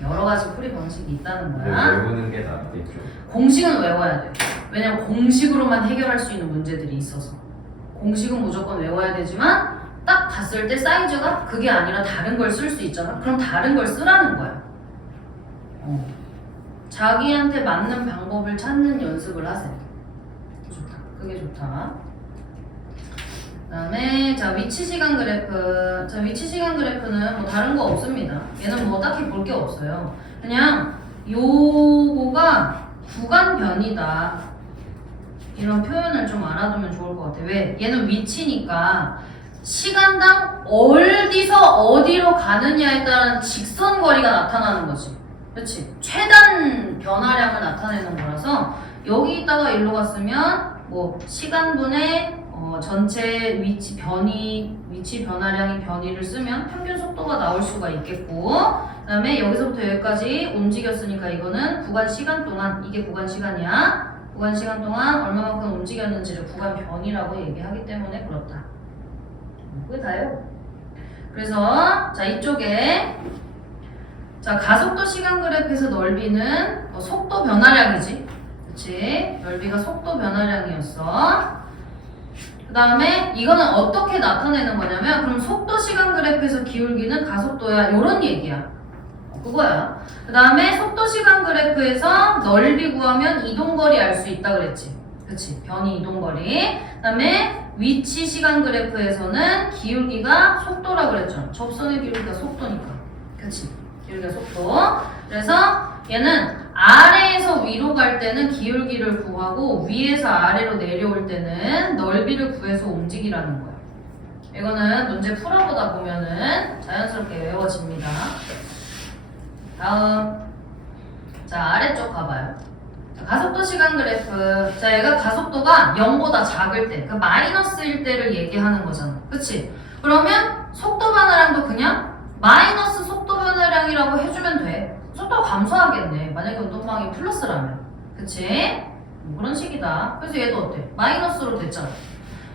여러 가지 풀이 방식이 있다는 거야. 외우는 게 낫겠죠. 공식은 외워야 돼. 왜냐면 공식으로만 해결할 수 있는 문제들이 있어서. 공식은 무조건 외워야 되지만 딱 봤을 때 사이즈가 그게 아니라 다른 걸 쓸 수 있잖아. 그럼 다른 걸 쓰라는 거야. 자기한테 맞는 방법을 찾는 연습을 하세요. 좋다. 그게 좋다. 그 다음에 자 위치 시간 그래프. 자 위치 시간 그래프는 뭐 다른 거 없습니다. 얘는 뭐 딱히 볼 게 없어요. 그냥 요거가 구간 변이다. 이런 표현을 좀 알아두면 좋을 것 같아. 왜? 얘는 위치니까 시간당 어디서 어디로 가느냐에 따른 직선 거리가 나타나는 거지. 그렇지? 최단 변화량을 나타내는 거라서 여기 있다가 일로 갔으면 뭐 시간분의 전체 위치 변화량이 변이를 쓰면 평균 속도가 나올 수가 있겠고 그다음에 여기서부터 여기까지 움직였으니까 이거는 구간 시간 동안 이게 구간 시간이야. 구간 시간 동안 얼마만큼 움직였는지를 구간 변이라고 얘기하기 때문에 그렇다. 그게 다예요. 그래서 자 이쪽에 자 가속도 시간 그래프에서 넓이는 속도 변화량이지. 그치? 넓이가 속도 변화량이었어. 그 다음에 이거는 어떻게 나타내는 거냐면 그럼 속도 시간 그래프에서 기울기는 가속도야 요런 얘기야. 그거야. 그 다음에 속도 시간 그래프에서 넓이 구하면 이동거리 알 수 있다 그랬지. 그치? 변이 이동거리. 그 다음에 위치 시간 그래프에서는 기울기가 속도라 그랬죠. 접선의 기울기가 속도니까. 그치? 기울기가 속도. 그래서 얘는 아래에서 위로 갈 때는 기울기를 구하고 위에서 아래로 내려올 때는 넓이를 구해서 움직이라는 거야. 이거는 문제 풀어보다 보면은 자연스럽게 외워집니다. 다음 자 아래쪽 가봐요. 자, 가속도 시간 그래프. 자 얘가 가속도가 0보다 작을 때, 그 마이너스일 때를 얘기하는 거잖아. 그치? 그러면 속도 변화량도 그냥 마이너스 속도 변화량이라고 해주면 돼. 속도가 감소하겠네. 만약에 운동방이 플러스라면. 그치? 그런 식이다. 그래서 얘도 어때? 마이너스로 됐잖아.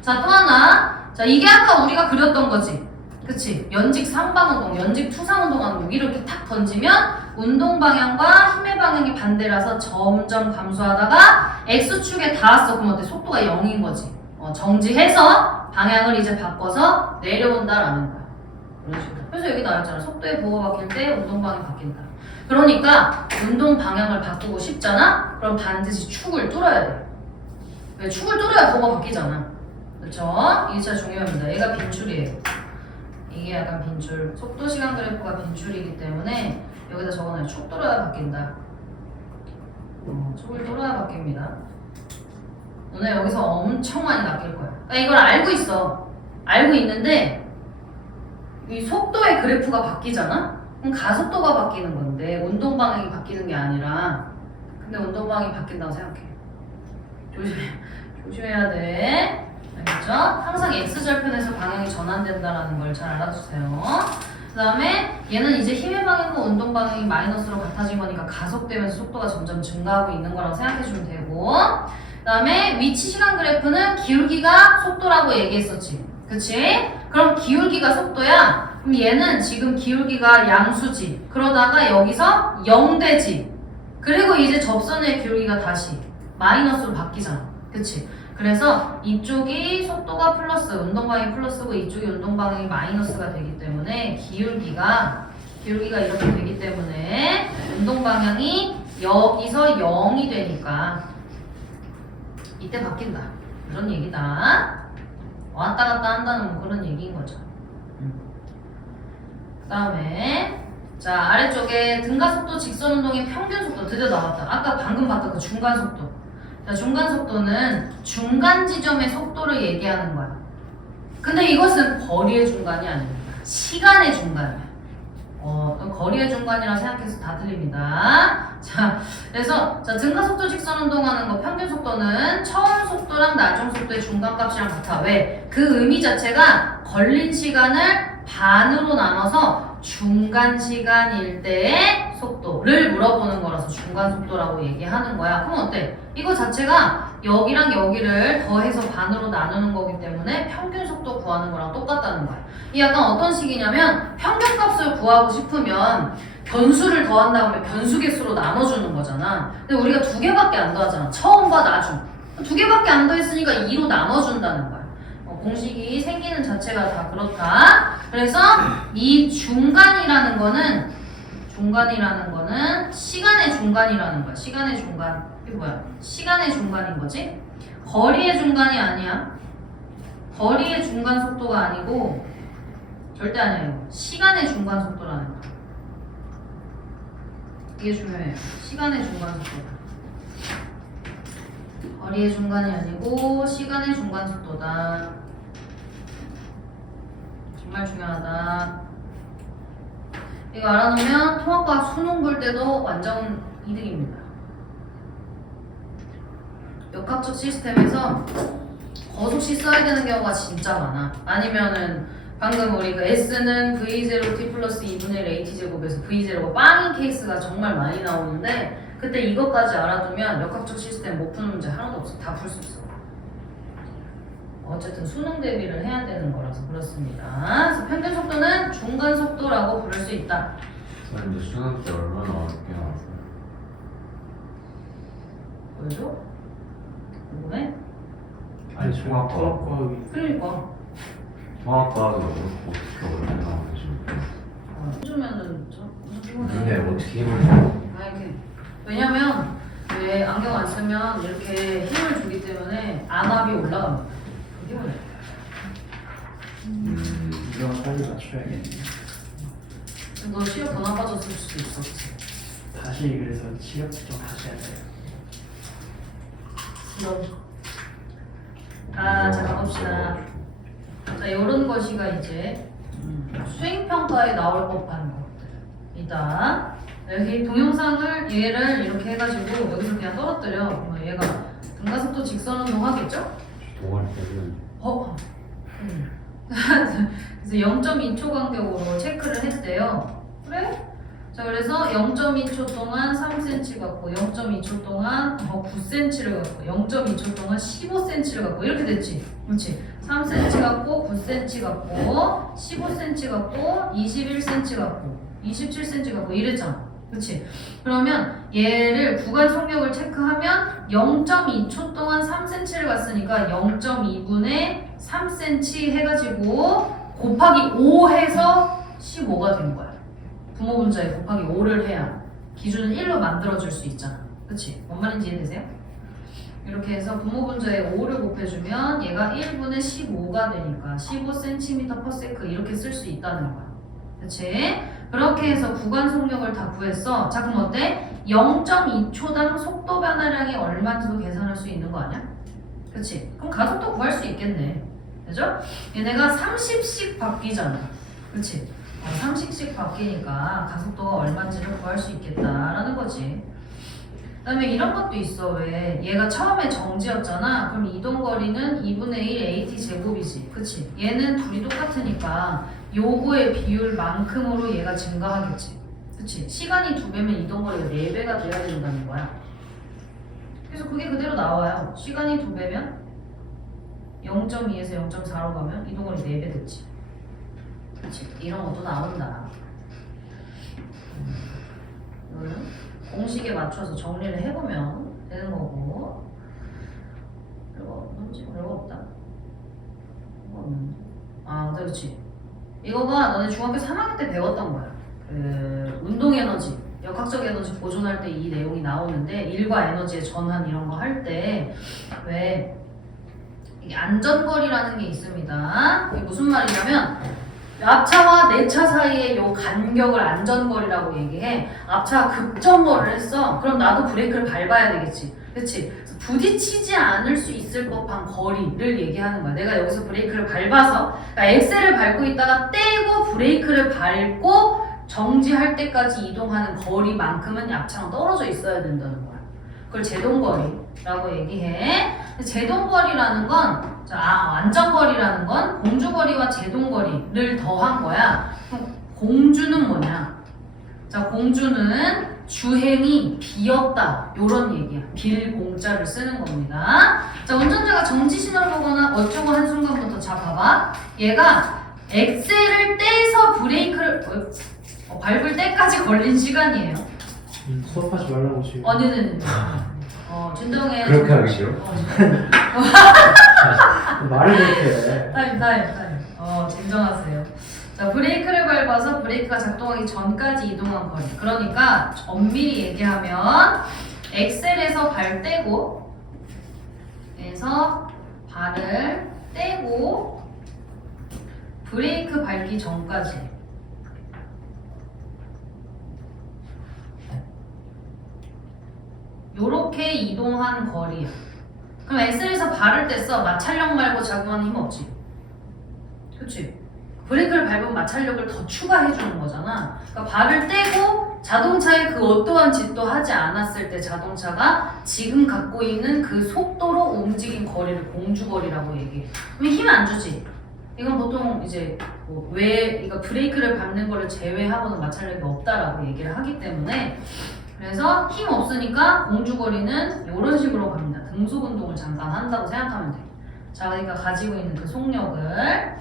자, 또 하나. 자, 이게 아까 우리가 그렸던 거지. 그치? 연직 상방운동, 연직 투상운동 하는 거 이렇게 탁 던지면 운동 방향과 힘의 방향이 반대라서 점점 감소하다가 X축에 닿았어. 그럼 어때? 속도가 0인 거지. 정지해서 방향을 이제 바꿔서 내려온다라는 거야. 그런 식으로. 그래서 여기 나왔잖아. 속도의 부호가 바뀔 때 운동 방향이 바뀐다. 그러니까 운동 방향을 바꾸고 싶잖아? 그럼 반드시 축을 뚫어야 돼. 왜? 축을 뚫어야 부호가 바뀌잖아. 그렇죠? 이게 진짜 중요합니다. 얘가 빈출이에요. 이게 약간 빈출. 속도 시간 그래프가 빈출이기 때문에 여기다 적어놔요. 축 뚫어야 바뀐다. 축을 뚫어야 바뀝니다. 오늘 여기서 엄청 많이 낚일 거야. 그러니까 이걸 알고 있어. 알고 있는데 이 속도의 그래프가 바뀌잖아? 그럼 가속도가 바뀌는 건데 운동 방향이 바뀌는 게 아니라. 근데 운동 방향이 바뀐다고 생각해. 조심해야 돼. 알겠죠? 항상 x절편에서 방향이 전환된다라는 걸 잘 알아주세요. 그 다음에 얘는 이제 힘의 방향과 운동 방향이 마이너스로 같아진 거니까 가속되면서 속도가 점점 증가하고 있는 거라고 생각해주면 되고, 그 다음에 위치 시간 그래프는 기울기가 속도라고 얘기했었지. 그치? 그럼 기울기가 속도야? 그럼 얘는 지금 기울기가 양수지. 그러다가 여기서 0 되지. 그리고 이제 접선의 기울기가 다시 마이너스로 바뀌잖아. 그치? 그래서 이쪽이 속도가 플러스, 운동방향이 플러스고 이쪽이 운동방향이 마이너스가 되기 때문에 기울기가 이렇게 되기 때문에 운동방향이 여기서 0이 되니까 이때 바뀐다. 그런 얘기다. 왔다 갔다 한다는 뭐 그런 얘기인 거죠. 그 다음에 자 아래쪽에 등가속도, 직선운동의 평균속도 드디어 나왔다. 아까 방금 봤던 그 중간속도. 자, 중간속도는 중간 지점의 속도를 얘기하는 거야. 근데 이것은 거리의 중간이 아닙니다. 시간의 중간이야. 거리의 중간이라 생각해서 다 틀립니다. 자, 그래서 자 등가속도, 직선운동하는 거 평균속도는 처음 속도랑 나중 속도의 중간값이랑 같아. 왜? 그 의미 자체가 걸린 시간을 반으로 나눠서 중간 시간일 때의 속도를 물어보는 거라서 중간 속도라고 얘기하는 거야. 그럼 어때? 이거 자체가 여기랑 여기를 더해서 반으로 나누는 거기 때문에 평균 속도 구하는 거랑 똑같다는 거야. 이 약간 어떤 식이냐면 평균값을 구하고 싶으면 변수를 더한 다음에 변수 개수로 나눠주는 거잖아. 근데 우리가 2개밖에 안 더하잖아. 처음과 나중. 2개밖에 안 더했으니까 2로 나눠준다는 거야. 공식이 생기는 자체가 다 그렇다. 그래서 이 중간이라는 거는 시간의 중간이라는 거야. 시간의 중간. 이게 뭐야? 시간의 중간인 거지? 거리의 중간이 아니야. 거리의 중간 속도가 아니고 절대 아니에요. 시간의 중간 속도라는 거야. 이게 중요해요. 시간의 중간 속도다. 거리의 중간이 아니고 시간의 중간 속도다. 정말 중요하다. 이거 알아놓으면 통합과 수능 볼 때도 완전 이득입니다. 역학적 시스템에서 거속시 써야 되는 경우가 진짜 많아. 아니면은 방금 우리 그 S는 V0 T 플러스 2분의 1 AT 제곱에서 V0가 빵인 케이스가 정말 많이 나오는데 그때 이것까지 알아두면 역학적 시스템 못 푸는 문제 하나도 없어. 다 풀 수 있어. 어쨌든 수능 대비를 해야 되는 거라서 그렇습니다. 그래서 평균 속도는 중간 속도라고 부를 수 있다. 선생님 이제 수능 때 얼마나 어렵게 나왔어요? 보여줘? 궁금해? 아니 통합과학. 통합과학이 그러니까 통합과학이 어떻게 어렵게 나오는지 해주면은 근데 어떻게 힘을 줘? 아 이렇게 왜냐면 왜 안경 안 쓰면 이렇게 힘을 주기 때문에 안압이 올라갑니다. 그 힘을 이거 빨리 맞춰야겠네. 너 시력 더 나빠졌을 수도 있어. 그치? 다시 그래서 시력 좀 다시 해야 돼요. 자 가봅시다. 자 이런 것이가 이제 수행평가에 나올 법한 것들이다. 여기 동영상을 얘를 이렇게 해가지고 여기서 그냥 떨어뜨려. 그러면 얘가 등가속도 직선운동 하겠죠? 동아리 때는 그래서 0.2초 간격으로 체크를 했대요. 그래? 자 그래서 0.2초 동안 3cm 갖고 0.2초 동안 9cm를 갖고 0.2초 동안 15cm를 갖고 이렇게 됐지. 그렇지? 3cm 갖고 9cm 갖고 15cm 갖고 21cm 갖고 27cm 갖고 이랬잖아. 그렇지? 그러면 얘를 구간 속력을 체크하면 0.2초 동안 3cm를 갔으니까 0.2분의 3cm 해가지고 곱하기 5 해서 15가 된 거야. 부모 분자에 곱하기 5를 해야 기준을 1로 만들어줄 수 있잖아. 그치? 뭔 말인지 이해되세요? 이렇게 해서 부모 분자에 5를 곱해주면 얘가 1분의 15가 되니까 15cm/s 이렇게 쓸 수 있다는 거야. 그치? 그렇게 해서 구간 속력을 다 구했어. 자 그럼 어때? 0.2초당 속도 변화량이 얼마인지도 계산할 수 있는 거 아니야? 그치? 그럼 가속도 구할 수 있겠네. 그죠? 얘네가 30씩 바뀌잖아. 그치? 30씩 바뀌니까 가속도가 얼마인지를 구할 수 있겠다라는 거지. 그 다음에 이런 것도 있어. 왜 얘가 처음에 정지였잖아. 그럼 이동거리는 2분의 1 AT 제곱이지. 그치? 얘는 둘이 똑같으니까 요거의 비율만큼으로 얘가 증가하겠지. 그치? 시간이 2배면 이동거리가 4배가 돼야 된다는 거야. 그래서 그게 그대로 나와요. 시간이 2배면 0.2에서 0.4로 가면 이동거리 4배 됐지. 그치? 이런 것도 나온다. 이거는 공식에 맞춰서 정리를 해보면 되는 거고. 별거 없지? 별거 없다. 그렇지. 이거가 너네 중학교 3학년 때 배웠던 거야. 그 운동 에너지, 역학적 에너지 보존할 때 이 내용이 나오는데 일과 에너지의 전환 이런 거 할 때 왜 이게 안전거리라는 게 있습니다. 이게 무슨 말이냐면 앞차와 내 차 사이의 요 간격을 안전거리라고 얘기해. 앞차가 급정거를 했어. 그럼 나도 브레이크를 밟아야 되겠지. 그치? 그래서 부딪히지 않을 수 있을 법한 거리를 얘기하는 거야. 내가 여기서 브레이크를 밟아서, 그러니까 엑셀을 밟고 있다가 떼고 브레이크를 밟고 정지할 때까지 이동하는 거리만큼은 앞차랑 떨어져 있어야 된다는 거야. 그걸 제동거리라고 얘기해. 제동거리라는 건, 안전거리라는 건 공주거리와 제동거리를 더한 거야. 그럼 공주는 뭐냐? 자, 공주는 주행이 비었다. 요런 얘기야. 빌 공자를 쓰는 겁니다. 자, 운전자가 정지 신호를 보거나 어쩌고 한 순간부터 자, 봐봐. 얘가 엑셀을 떼서 브레이크를 밟을 때까지 걸린 시간이에요. 수업하지 말라고 지금. 네네네. 진정해. 그렇게 하기 싫어? 말을 그렇게 해. 타임. 진정하세요. 자, 브레이크를 밟아서 브레이크가 작동하기 전까지 이동한 거리. 그러니까 엄밀히 얘기하면 엑셀에서 발 떼고 발을 떼고 브레이크 밟기 전까지 요렇게 이동한 거리야. 그럼 엑셀에서 발을 뗐어. 마찰력 말고 작용하는 힘 없지. 그치? 브레이크를 밟으면 마찰력을 더 추가해주는 거잖아. 그러니까 발을 떼고 자동차에 그 어떠한 짓도 하지 않았을 때 자동차가 지금 갖고 있는 그 속도로 움직인 거리를 공주거리라고 얘기해. 그럼 힘 안 주지? 이건 보통 이제 그러니까 브레이크를 밟는 거를 제외하고는 마찰력이 없다라고 얘기를 하기 때문에 그래서 힘 없으니까 공주거리는 이런 식으로 갑니다. 등속 운동을 잠깐 한다고 생각하면 돼요. 자, 그러니까 가지고 있는 그 속력을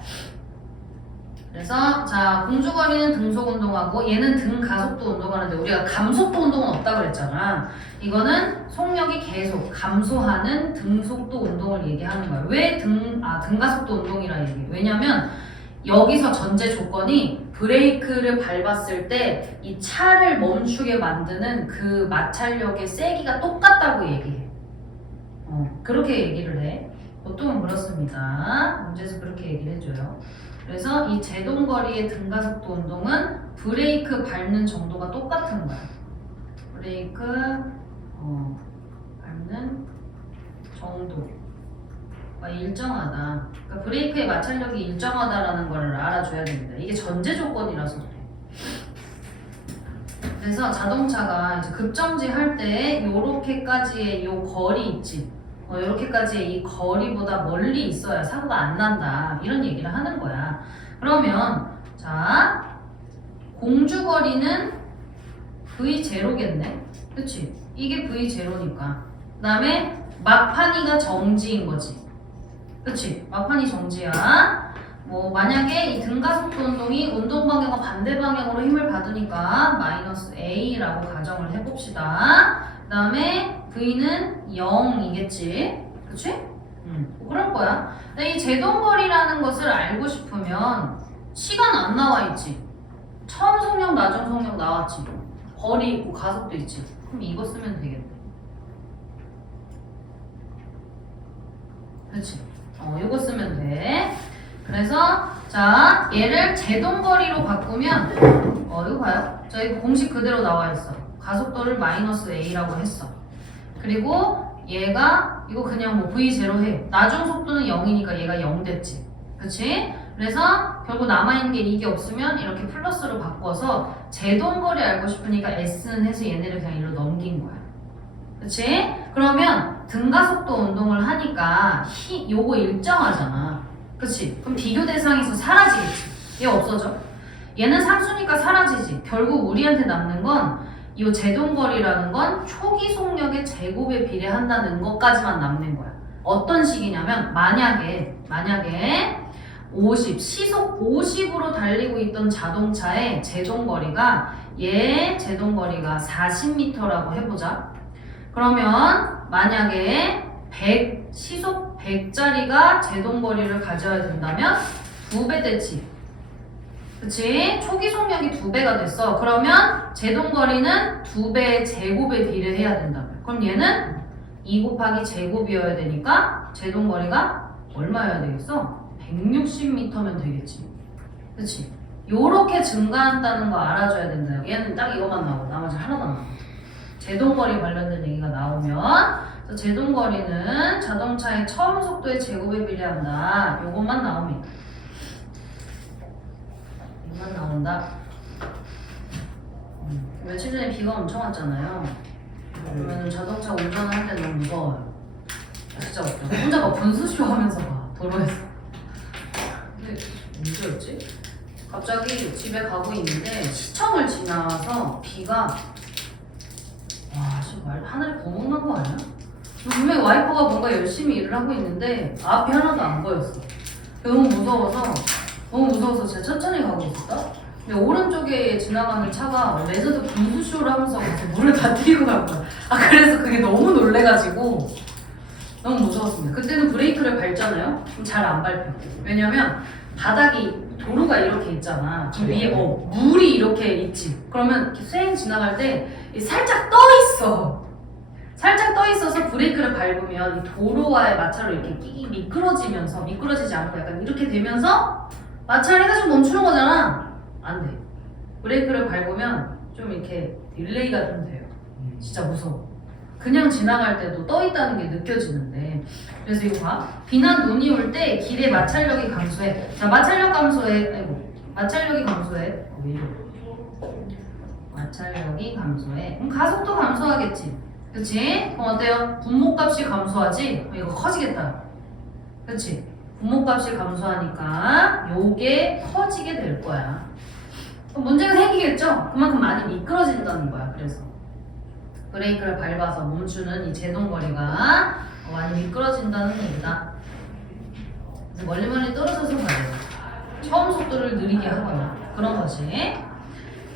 그래서 자 공주거리는 등속 운동하고 얘는 등 가속도 운동하는데 우리가 감속도 운동은 없다 그랬잖아. 이거는 속력이 계속 감소하는 등속도 운동을 얘기하는 거야. 왜 등가속도 운동이라 얘기해? 왜냐면 여기서 전제 조건이 브레이크를 밟았을 때 이 차를 멈추게 만드는 그 마찰력의 세기가 똑같다고 얘기해. 그렇게 얘기를 해. 보통은 그렇습니다. 문제에서 그렇게 얘기를 해줘요. 그래서 이 제동거리의 등가속도 운동은 브레이크 밟는 정도가 똑같은 거야. 브레이크 밟는 정도가 일정하다. 그러니까 브레이크의 마찰력이 일정하다라는 걸 알아줘야 됩니다. 이게 전제 조건이라서 그래. 그래서 자동차가 이제 급정지 할 때 요렇게까지의 요 거리 있지. 이렇게까지의 이 거리보다 멀리 있어야 사고가 안 난다 이런 얘기를 하는 거야. 그러면 자 공주거리는 V0겠네. 그치? 이게 V0니까 그 다음에 막판이가 정지인 거지. 그치? 막판이 정지야. 만약에 이 등가속도 운동이 운동 방향과 반대 방향으로 힘을 받으니까 마이너스 A라고 가정을 해봅시다. 그 다음에 V는 0이겠지. 그치? 그럴 거야. 근데 이 제동거리라는 것을 알고 싶으면 시간 안 나와 있지. 처음 속력, 나중 속력 나왔지. 거리 있고 가속도 있지. 그럼 이거 쓰면 되겠네. 그치? 이거 쓰면 돼. 그래서 자 얘를 제동거리로 바꾸면 이거 봐요. 저희 공식 그대로 나와 있어. 가속도를 마이너스 A라고 했어. 그리고 얘가 이거 그냥 V0 해. 나중 속도는 0이니까 얘가 0 됐지. 그치? 그래서 결국 남아있는 게 이게 없으면 이렇게 플러스로 바꿔서 제동거리 알고 싶으니까 S는 해서 얘네를 그냥 일로 넘긴 거야. 그치? 그러면 등가속도 운동을 하니까 요거 일정하잖아. 그치? 그럼 비교 대상에서 사라지겠지. 얘 없어져. 얘는 상수니까 사라지지. 결국 우리한테 남는 건 이 제동거리라는 건 초기 속력의 제곱에 비례한다는 것까지만 남는 거야. 어떤 식이냐면 만약에 시속 50으로 달리고 있던 자동차의 제동거리가 얘 제동거리가 40m라고 해보자. 그러면 만약에 시속 100짜리가 제동거리를 가져야 된다면 2배 되지. 그치? 초기 속력이 2배가 됐어. 그러면 제동거리는 2배의 제곱에 비례해야 된다. 그럼 얘는 2 곱하기 제곱이어야 되니까 제동거리가 얼마여야 되겠어? 160m면 되겠지. 그치? 요렇게 증가한다는 거 알아줘야 된다. 얘는 딱 이것만 나오고 나머지 하나도 안 나와. 제동거리 관련된 얘기가 나오면 제동거리는 자동차의 처음 속도의 제곱에 비례한다. 요것만 나옵니다. 이것만 나온다. 며칠 전에 비가 엄청 왔잖아요. 그러면 자동차 운전할 때 너무 무서워요. 진짜 웃겨. 혼자 막 분수쇼 하면서 봐. 도로에서. 근데 언제였지? 갑자기 집에 가고 있는데 시청을 지나서 비가 하늘에 구멍 난 거 아니야? 분명히 와이퍼가 뭔가 열심히 일을 하고 있는데 앞이 하나도 안 보였어. 너무 무서워서 제가 천천히 가고 있었다. 근데 오른쪽에 지나가는 차가 레저드 분수쇼를 하면서 물을 다 튀기고 간 거야. 그래서 그게 너무 놀래가지고 너무 무서웠습니다. 그때는 브레이크를 밟잖아요? 그럼 잘 안 밟혀. 왜냐면 바닥이 도로가 이렇게 있잖아. 위에 물이 이렇게 있지. 그러면 이렇게 쐐 지나갈 때 살짝 떠 있어. 살짝 떠 있어서 브레이크를 밟으면 이 도로와의 마찰로 이렇게 미끄러지지 않고 약간 이렇게 되면서 마찰해가지고 멈추는 거잖아. 안 돼. 브레이크를 밟으면 좀 이렇게 딜레이가 좀 돼요. 진짜 무서워. 그냥 지나갈 때도 떠 있다는 게 느껴지는데. 그래서 이거 봐. 비나 눈이 올 때 길의 마찰력이 감소해. 자, 마찰력이 감소해. 왜 이래? 마찰력이 감소해. 그럼 가속도 감소하겠지. 그치? 그럼 어때요? 분모값이 감소하지? 이거 커지겠다. 그치? 분모값이 감소하니까 요게 커지게 될 거야. 그럼 문제가 생기겠죠? 그만큼 많이 미끄러진다는 거야. 그래서 브레이크를 밟아서 멈추는 이 제동거리가 많이 미끄러진다는 얘기다. 그래서 멀리 떨어져서 가요. 처음 속도를 느리게 하거나 그런 것이.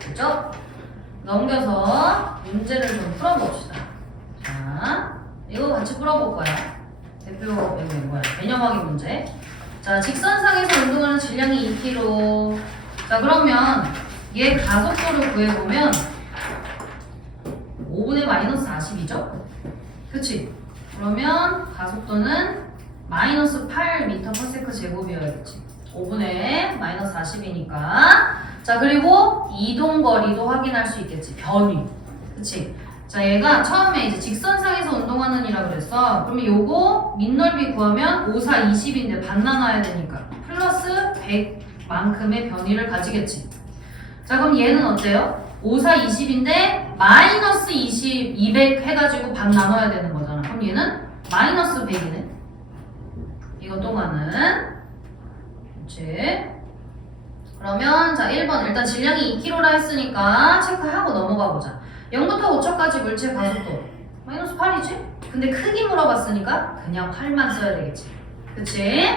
그죠? 넘겨서 문제를 좀 풀어봅시다. 자, 이거 같이 풀어볼 거야. 대표 이거 뭐야? 개념 확인 문제. 자, 직선상에서 운동하는 질량이 2km. 자, 그러면 얘 가속도를 구해보면 5분의 마이너스 40이죠? 그치? 그러면 가속도는 마이너스 8m/s 제곱이어야겠지. 5분의 마이너스 40이니까. 자, 그리고 이동거리도 확인할 수 있겠지. 변위. 그치? 자, 얘가 처음에 이제 직선상에서 운동하는 이라 그랬어. 그러면 요거 밑넓이 구하면 5, 4, 20인데 반 나눠야 되니까 플러스 100만큼의 변위를 가지겠지. 자, 그럼 얘는 어때요? 5, 4, 20인데 마이너스 20, 200 해가지고 반 나눠야 되는 거잖아. 그럼 얘는 마이너스 100이네. 이거 동안은. 그치? 그러면 자 1번 일단 질량이 2kg라 했으니까 체크하고 넘어가 보자. 0부터 5초까지 물체 가속도 마이너스 8이지? 근데 크기 물어봤으니까 그냥 8만 써야 되겠지. 그치?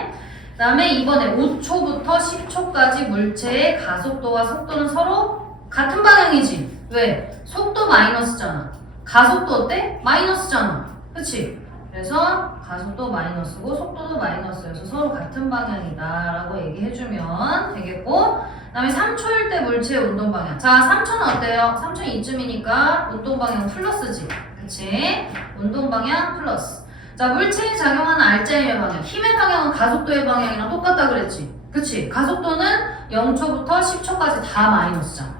그 다음에 이번에 5초부터 10초까지 물체의 가속도와 속도는 서로 같은 방향이지. 왜? 속도 마이너스잖아. 가속도 어때? 마이너스잖아. 그치? 그래서 가속도 마이너스고 속도도 마이너스여서 서로 같은 방향이다 라고 얘기해주면 되겠고, 그 다음에 3초일 때 물체의 운동 방향. 자, 3초는 어때요? 3초 이쯤이니까 운동 방향 플러스지. 그치? 운동 방향 플러스. 자, 물체에 작용하는 알짜임의 방향. 힘의 방향은 가속도의 방향이랑 똑같다 그랬지. 그치? 가속도는 0초부터 10초까지 다 마이너스잖아.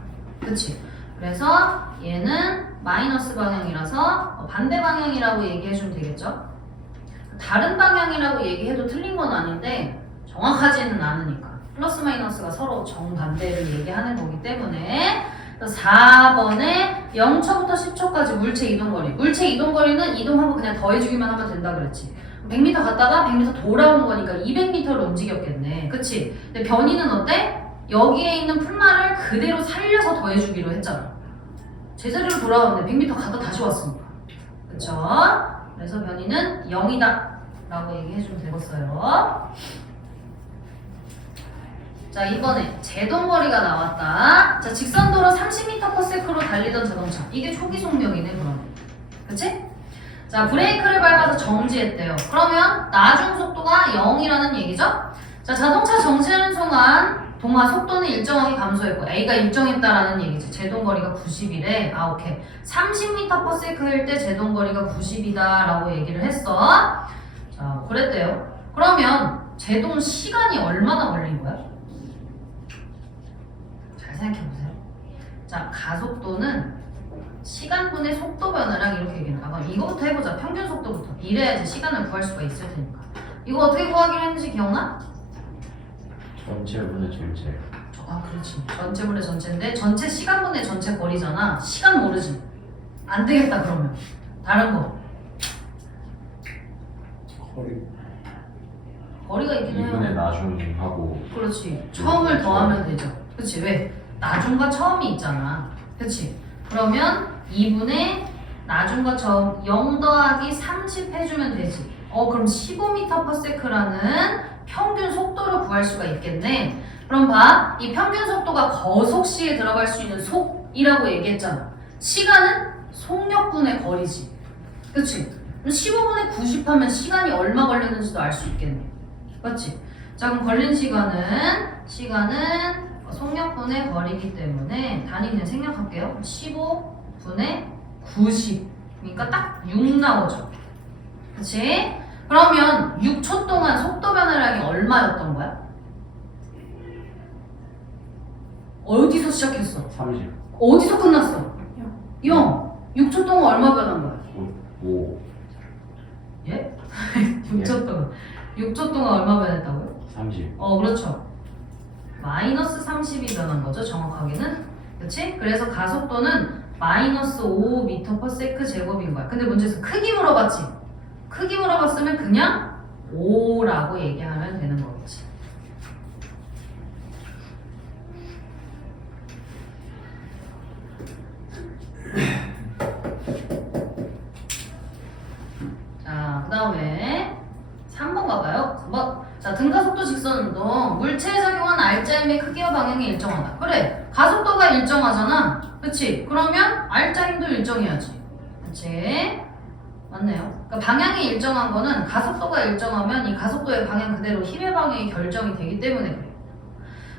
그치? 그래서 얘는 마이너스 방향이라서 반대 방향이라고 얘기해주면 되겠죠? 다른 방향이라고 얘기해도 틀린 건 아닌데 정확하지는 않으니까 플러스 마이너스가 서로 정반대를 얘기하는 거기 때문에 4번에 0초부터 10초까지 물체 이동거리. 물체 이동거리는 이동하고 그냥 더해주기만 하면 된다 그랬지. 100m 갔다가 100m 돌아온 거니까 200m를 움직였겠네. 그치? 근데 변이는 어때? 여기에 있는 풀마를 그대로 살려서 더해주기로 했잖아. 제자리로 돌아왔는데 100m 갔다 다시 왔으니까. 그쵸? 그래서 변이는 0이다 라고 얘기해주면 되겠어요. 자, 이번에 제동거리가 나왔다. 자, 직선도로 30m/s로 달리던 자동차. 이게 초기 속력이네, 그럼. 그치? 자, 브레이크를 밟아서 정지했대요. 그러면 나중 속도가 0이라는 얘기죠? 자, 자동차 정지하는 동안 속도는 일정하게 감소했고 A가 일정했다라는 얘기지. 제동거리가 90이래. 아, 오케이. 30m/s일 때 제동거리가 90이다 라고 얘기를 했어. 자, 그랬대요. 그러면 제동 시간이 얼마나 걸린 거야? 잘 생각해보세요. 자, 가속도는 시간분의 속도 변화랑 이렇게 얘기는. 아, 그럼 이거부터 해보자. 평균 속도부터. 이래야지 시간을 구할 수가 있을 테니까. 이거 어떻게 구하기로 했는지 기억나? 전체분의 전체. 아, 그렇지. 전체분의 전체인데 전체 시간분의 전체 거리잖아. 시간 모르지. 안 되겠다 그러면. 다른 거. 거리가 있긴 해요. 2분의 나중하고. 그렇지. 처음을 더하면 되죠. 그치? 왜? 나중과 처음이 있잖아. 그치? 그러면 2분의 나중과 처음 0 더하기 30 해주면 되지. 그럼 15m/s라는 평균 속도를 구할 수가 있겠네. 그럼 봐. 이 평균 속도가 거속 시에 들어갈 수 있는 속이라고 얘기했잖아. 시간은 속력분의 거리지. 그치? 15분의 90 하면 시간이 얼마 걸렸는지도 알 수 있겠네. 맞지? 자, 그럼 걸린 시간은 속력분의 거리이기 때문에 단위 그냥 생략할게요. 15분의 90. 그러니까 딱 6 나오죠. 그치? 그러면 6초 동안 속도 변화량이 얼마였던 거야? 어디서 시작했어? 30. 어디서 끝났어? 0. 6초 동안 얼마 변한 거야? 5. 예? 6초 동안. 6초 동안 얼마 변했다고요? 30. 그렇죠. 마이너스 30이 변한 거죠, 정확하게는. 그치? 그래서 가속도는 마이너스 5m/s 제곱인 거야. 근데 문제에서 크기 물어봤지? 크기 물어봤으면 그냥 5라고 얘기하면 되는 거겠지. 자, 그 다음에 3번 가봐요. 3번. 자, 등가속도 직선 운동. 물체에 작용한 R자임의 크기와 방향이 일정하다. 그래, 가속도가 일정하잖아. 그치? 그러면 R자임도 일정해야지. 그치? 맞네요. 그러니까 방향이 일정한 거는 가속도가 일정하면 이 가속도의 방향 그대로 힘의 방향이 결정이 되기 때문에 그래요.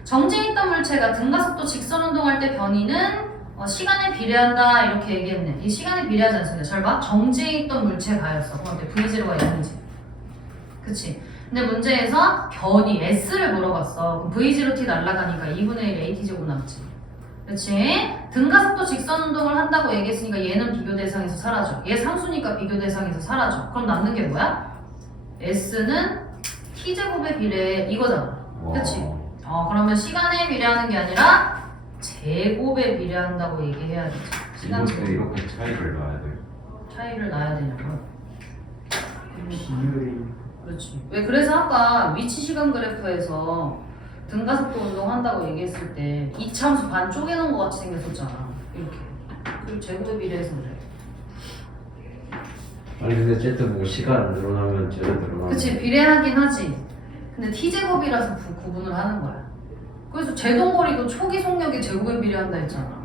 정지해 있던 물체가 등가속도 직선 운동할 때 변이는 시간에 비례한다 이렇게 얘기했네. 이 시간에 비례하지 않습니다. 잘 봐. 정지해 있던 물체가였어. 그럼 V0가 0이지. 그치? 근데 문제에서 변이 S를 물어봤어. 그럼 V0t 날라가니까 2분의 1 AT제곱 남지. 그치? 등가속도 직선 운동을 한다고 얘기했으니까 얘는 비교 대상에서 사라져. 얘 상수니까 비교 대상에서 사라져. 그럼 남는 게 뭐야? S는 T제곱에 비례해 이거잖아. 그치? 그러면 시간에 비례하는 게 아니라 제곱에 비례한다고 얘기해야 되지. 시간 이것도 제곱. 이렇게 차이를 놔야 돼요. 차이를 놔야 되냐고요? 비율이 그렇지. 왜 그래서 아까 위치 시간 그래프에서 등가속도 운동한다고 얘기했을 때 이차함수 반 쪼개놓은 것 같이 생겼었잖아. 이렇게. 그리고 제곱에 비례해서 그래. 아니 근데 어쨌든 뭐 시간 늘어나면 제로 늘어나면. 그치, 비례하긴 하지. 근데 t제곱이라서 구분을 하는 거야. 그래서 제동거리도 초기 속력이 제곱에 비례한다 했잖아.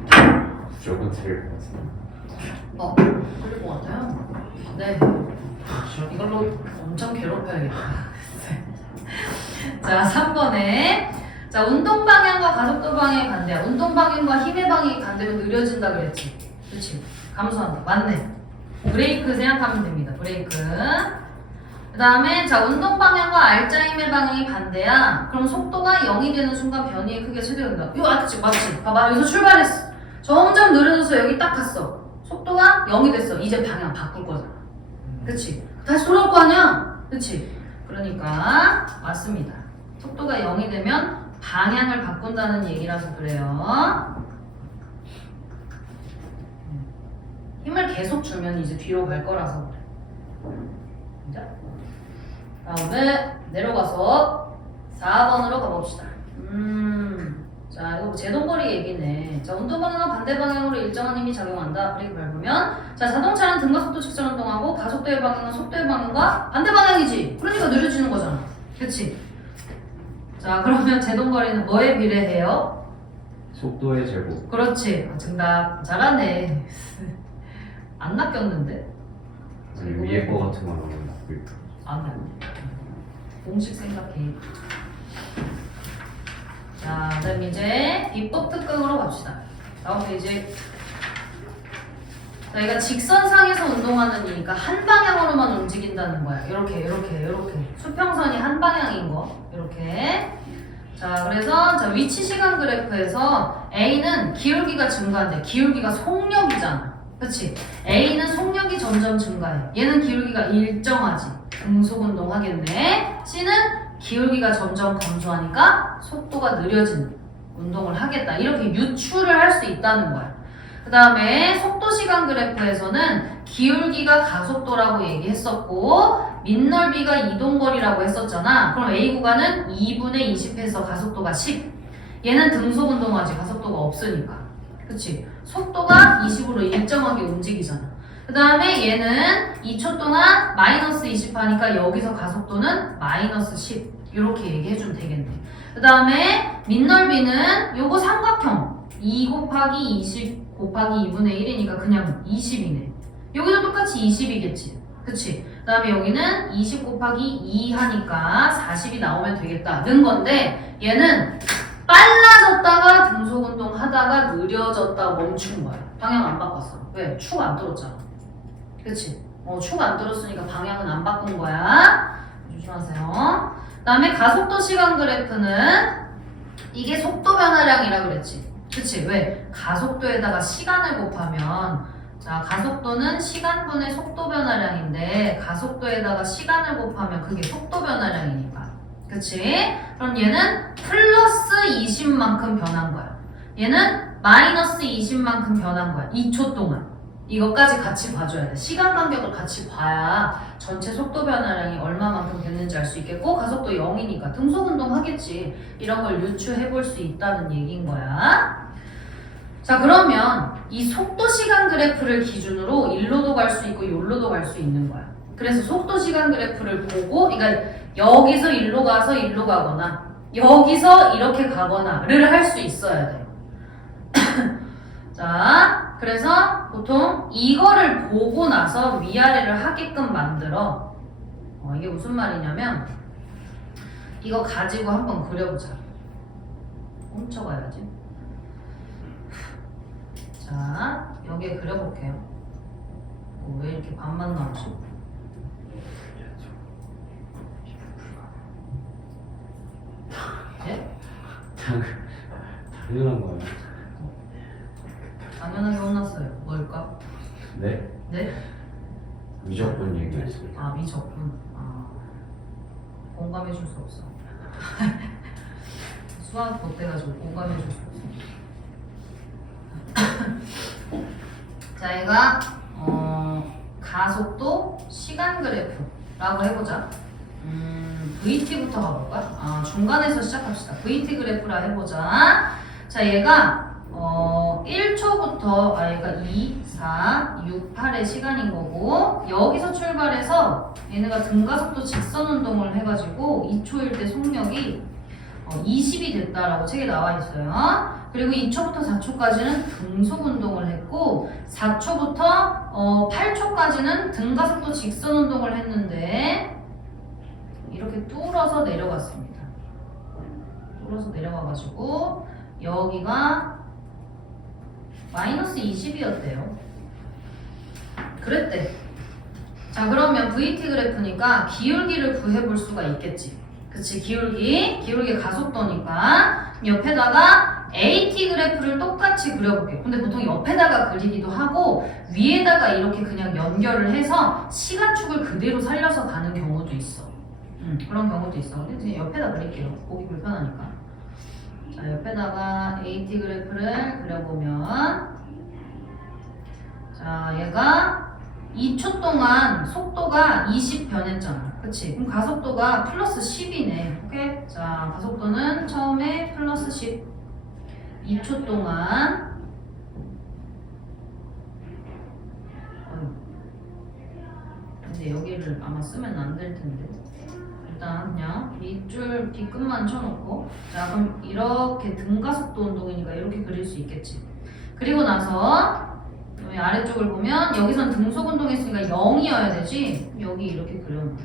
무조건 틀릴 것 같습니다. 그럴 것 같아요. 네. 이걸로 엄청 괴롭혀야겠다. 자, 3번에. 자, 운동 방향과 가속도 방향이 반대야. 운동 방향과 힘의 방향이 반대면 느려진다 그랬지. 그치? 감소한다. 맞네. 브레이크 생각하면 됩니다. 브레이크. 그 다음에 자 운동 방향과 R자 힘의 방향이 반대야. 그럼 속도가 0이 되는 순간 변이의 크기가 최대된다. 이거 맞지? 맞지? 봐봐 여기서 출발했어. 점점 느려져서 여기 딱 갔어. 속도가 0이 됐어. 이제 방향 바꿀 거잖아. 그치? 다시 돌아올 거 아니야? 그치? 그러니까 맞습니다. 속도가 0이 되면 방향을 바꾼다는 얘기라서 그래요. 힘을 계속 주면 이제 뒤로 갈 거라서 그래. 자, 다음에 내려가서 4번으로 가봅시다. 자, 이거 제동거리 얘기네. 자, 운동 방향과 반대 방향으로 일정한 힘이 작용한다. 브레이크 밟으면. 자, 자동차는 등가 속도 직선 운동하고 가속도의 방향은 속도의 방향과 반대 방향이지. 그러니까 느려지는 거잖아. 그치? 자, 그러면 제동거리는 뭐에 비례해요? 속도의 제곱. 그렇지. 정답. 잘하네. 안 낚였는데? 아니 위에 거 같은 건 너무 나쁘고. 안 돼. 공식 생각해. 자, 그다음 이제 비법 특강으로 갑시다. 다음 페이지. 저희가 직선상에서 운동하는 이니까 한 방향으로만 움직인다는 거야. 이렇게. 수평선이 한 방향인 거. 이렇게. 자, 그래서 자, 위치 시간 그래프에서 A는 기울기가 증가한대. 기울기가 속력이잖아. 그치? A는 속력이 점점 증가해. 얘는 기울기가 일정하지. 등속 운동 하겠네. C는 기울기가 점점 감소하니까 속도가 느려지는 운동을 하겠다. 이렇게 유추를 할 수 있다는 거야. 그 다음에 속도 시간 그래프에서는 기울기가 가속도라고 얘기했었고 민넓이가 이동거리라고 했었잖아. 그럼 A 구간은 2분의 20해서 가속도가 10. 얘는 등속 운동하지. 가속도가 없으니까. 그치? 속도가 20으로 일정하게 움직이잖아. 그 다음에 얘는 2초 동안 마이너스 20 하니까 여기서 가속도는 마이너스 10 이렇게 얘기해주면 되겠네. 그 다음에 민넓이는 요거 삼각형 2 곱하기 20 곱하기 2분의 1이니까 그냥 20이네. 여기도 똑같이 20이겠지. 그치? 그 다음에 여기는 20 곱하기 2 하니까 40이 나오면 되겠다 는 건데 얘는 빨라졌다가 등속 운동 하다가 느려졌다 멈춘 거야. 방향 안 바꿨어. 왜? 축 안 뚫었잖아. 그치? 축 안 뚫었으니까 방향은 안 바꾼 거야. 조심하세요. 그 다음에 가속도 시간 그래프는 이게 속도 변화량이라 그랬지. 그치? 왜? 가속도에다가 시간을 곱하면 자 가속도는 시간분의 속도 변화량인데 가속도에다가 시간을 곱하면 그게 속도 변화량이니까. 그치? 그럼 얘는 플러스 20만큼 변한 거야. 얘는 마이너스 20만큼 변한 거야. 2초 동안. 이것까지 같이 봐줘야 돼. 시간 간격을 같이 봐야 전체 속도 변화량이 얼마만큼 됐는지 알 수 있겠고 가속도 0이니까 등속운동 하겠지. 이런 걸 유추해 볼 수 있다는 얘기인 거야. 자, 그러면 이 속도 시간 그래프를 기준으로 일로도 갈 수 있고 요로도 갈 수 있는 거야. 그래서 속도 시간 그래프를 보고, 그러니까 여기서 일로 가서 일로 가거나 여기서 이렇게 가거나를 할 수 있어야 돼. 자, 그래서 보통 이거를 보고 나서 위아래를 하게끔 만들어. 이게 무슨 말이냐면 이거 가지고 한번 그려보자. 훔쳐가야지. 자, 여기에 그려볼게요. 왜 이렇게 반만 나오지? 네? 당연한 거예요. 당연하게 혼났어요. 뭘까? 네? 네? 미적분 얘기했어요. 아, 미적분. 공감해 줄 수 없어. 수학 못해가지고 공감해 줄 수 없어. 자, 얘가 가속도 시간 그래프라고 해보자. VT부터 가볼까? 중간에서 시작합시다. VT 그래프라 해보자. 자, 얘가 1초부터 얘가 2, 4, 6, 8의 시간인 거고 여기서 출발해서 얘네가 등가속도 직선 운동을 해가지고 2초일 때 속력이 20이 됐다라고 책에 나와 있어요. 그리고 2초부터 4초까지는 등속 운동을 했고 4초부터 8초까지는 등가속도 직선 운동을 했는데 이렇게 뚫어서 내려갔습니다. 뚫어서 내려가가지고 여기가 마이너스 20이었대요. 그랬대. 자, 그러면 VT 그래프니까 기울기를 구해볼 수가 있겠지. 그치, 기울기 가속도니까 옆에다가 AT 그래프를 똑같이 그려볼게. 근데 보통 옆에다가 그리기도 하고 위에다가 이렇게 그냥 연결을 해서 시간축을 그대로 살려서 가는 경우도 있어. 그런 경우도 있어. 근데 이제 옆에다 그릴게요. 보기 불편하니까. 자, 옆에다가 AT 그래프를 그려보면 자, 얘가 2초 동안 속도가 20 변했잖아. 그치? 그럼 가속도가 플러스 10이네. 오케이? 자, 가속도는 처음에 플러스 10. 2초 동안 근데 여기를 아마 쓰면 안 될 텐데. 일단 그냥 밑줄 뒤끝만 쳐놓고 자, 그럼 이렇게 등가속도 운동이니까 이렇게 그릴 수 있겠지. 그리고 나서 여기 아래쪽을 보면 여기선 등속 운동했으니까 0이어야 되지. 여기 이렇게 그려놓고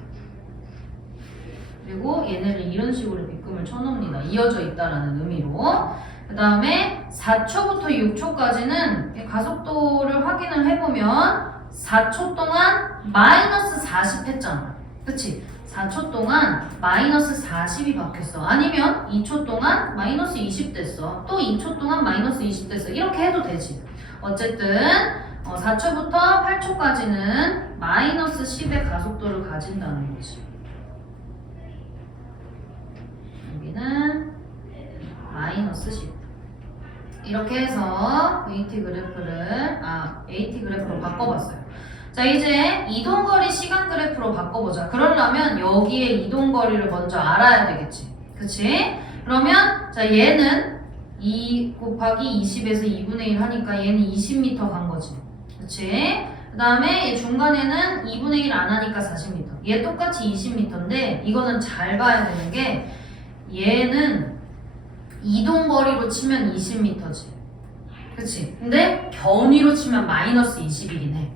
그리고 얘네를 이런 식으로 빗금을 쳐놓습니다. 이어져 있다라는 의미로. 그 다음에 4초부터 6초까지는 가속도를 확인을 해보면 4초 동안 마이너스 40 했잖아. 그치? 4초 동안 마이너스 40이 바뀌었어. 아니면 2초 동안 마이너스 20 됐어. 또 2초 동안 마이너스 20 됐어. 이렇게 해도 되지. 어쨌든 4초부터 8초까지는 마이너스 10의 가속도를 가진다는 거지. 여기는 마이너스 10. 이렇게 해서 AT 그래프로 바꿔봤어요. 자, 이제 이동거리 시간 그래프로 바꿔보자. 그러려면 여기에 이동거리를 먼저 알아야 되겠지. 그치? 그러면 자, 얘는 2 곱하기 20에서 2분의 1 하니까 얘는 20m 간 거지. 그치? 그 다음에 중간에는 2분의 1 안 하니까 40m. 얘 똑같이 20m인데 이거는 잘 봐야 되는 게 얘는 이동거리로 치면 20m지. 그치? 근데 견위로 치면 마이너스 20이긴 해.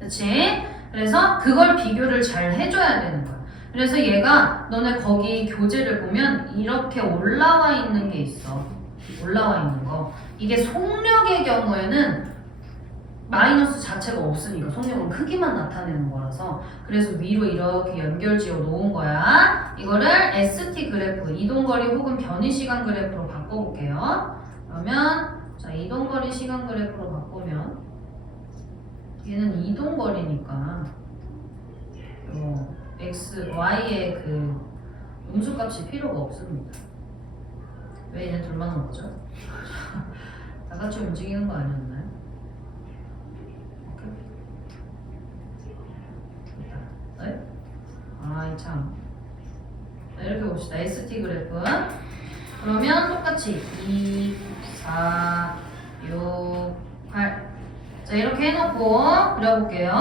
그치? 그래서 그걸 비교를 잘 해줘야 되는 거야. 그래서 얘가 너네 거기 교재를 보면 이렇게 올라와 있는 게 있어. 올라와 있는 거. 이게 속력의 경우에는 마이너스 자체가 없으니까 속력은 크기만 나타내는 거라서 그래서 위로 이렇게 연결지어 놓은 거야. 이거를 ST 그래프, 이동거리 혹은 변이시간 그래프로 바꿔볼게요. 그러면 자, 이동거리 시간 그래프로 바꾸면 얘는 이동거리니까 X, Y의 그 음수값이 필요가 없습니다. 왜 얘네 둘만 한 거죠? 다 같이 움직이는 거 아니었나요? 네? 아이 참. 자, 이렇게 봅시다. ST 그래프. 그러면 똑같이 2, 4, 6, 8. 자, 이렇게 해놓고 그려볼게요.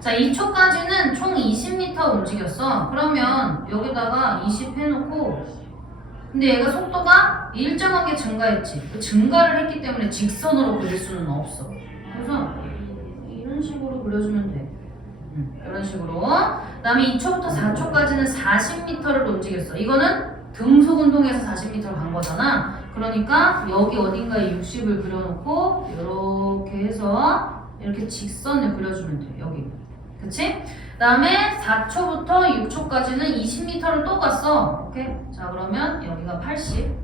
자, 2초까지는 총 20m 움직였어. 그러면 여기다가 20 해놓고 근데 얘가 속도가 일정하게 증가했지. 그 증가를 했기 때문에 직선으로 그릴 수는 없어. 그래서 이런 식으로 그려주면 돼. 이런 식으로. 그 다음에 2초부터 4초까지는 40m를 움직였어. 이거는 등속 운동에서 40m 간 거잖아. 그러니까 여기 어딘가에 60을 그려놓고 이렇게 해서 이렇게 직선을 그려주면 돼. 여기. 그치? 그 다음에 4초부터 6초까지는 20m를 또 갔어. 오케이? 자, 그러면 여기가 80.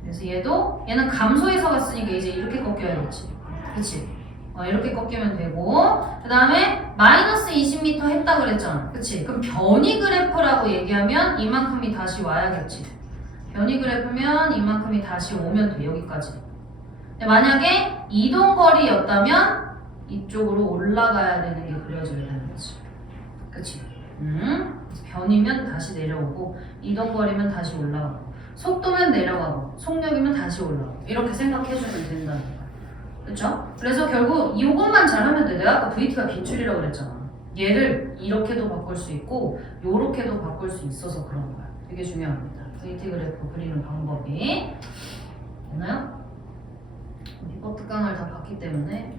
그래서 얘는 감소해서 갔으니까 이제 이렇게 꺾여야겠지. 그치? 이렇게 꺾이면 되고. 그 다음에 마이너스 20m 했다 그랬잖아. 그치? 그럼 변이 그래프라고 얘기하면 이만큼이 다시 와야겠지. 변이 그래프면 이만큼이 다시 오면 돼. 여기까지. 근데 만약에 이동거리였다면 이쪽으로 올라가야 되는 게 그려져야 되는 거지. 그치? 변이면 다시 내려오고 이동거리면 다시 올라가고 속도면 내려가고 속력이면 다시 올라가고 이렇게 생각해주면 된다는 거야. 그쵸? 그래서 결국 이것만 잘하면 돼. 내가 아까 VT가 기출이라고 그랬잖아. 얘를 이렇게도 바꿀 수 있고 요렇게도 바꿀 수 있어서 그런 거야. 되게 중요합니다. VT 그래프 그리는 방법이. 됐나요? 리포트 강을 다 봤기 때문에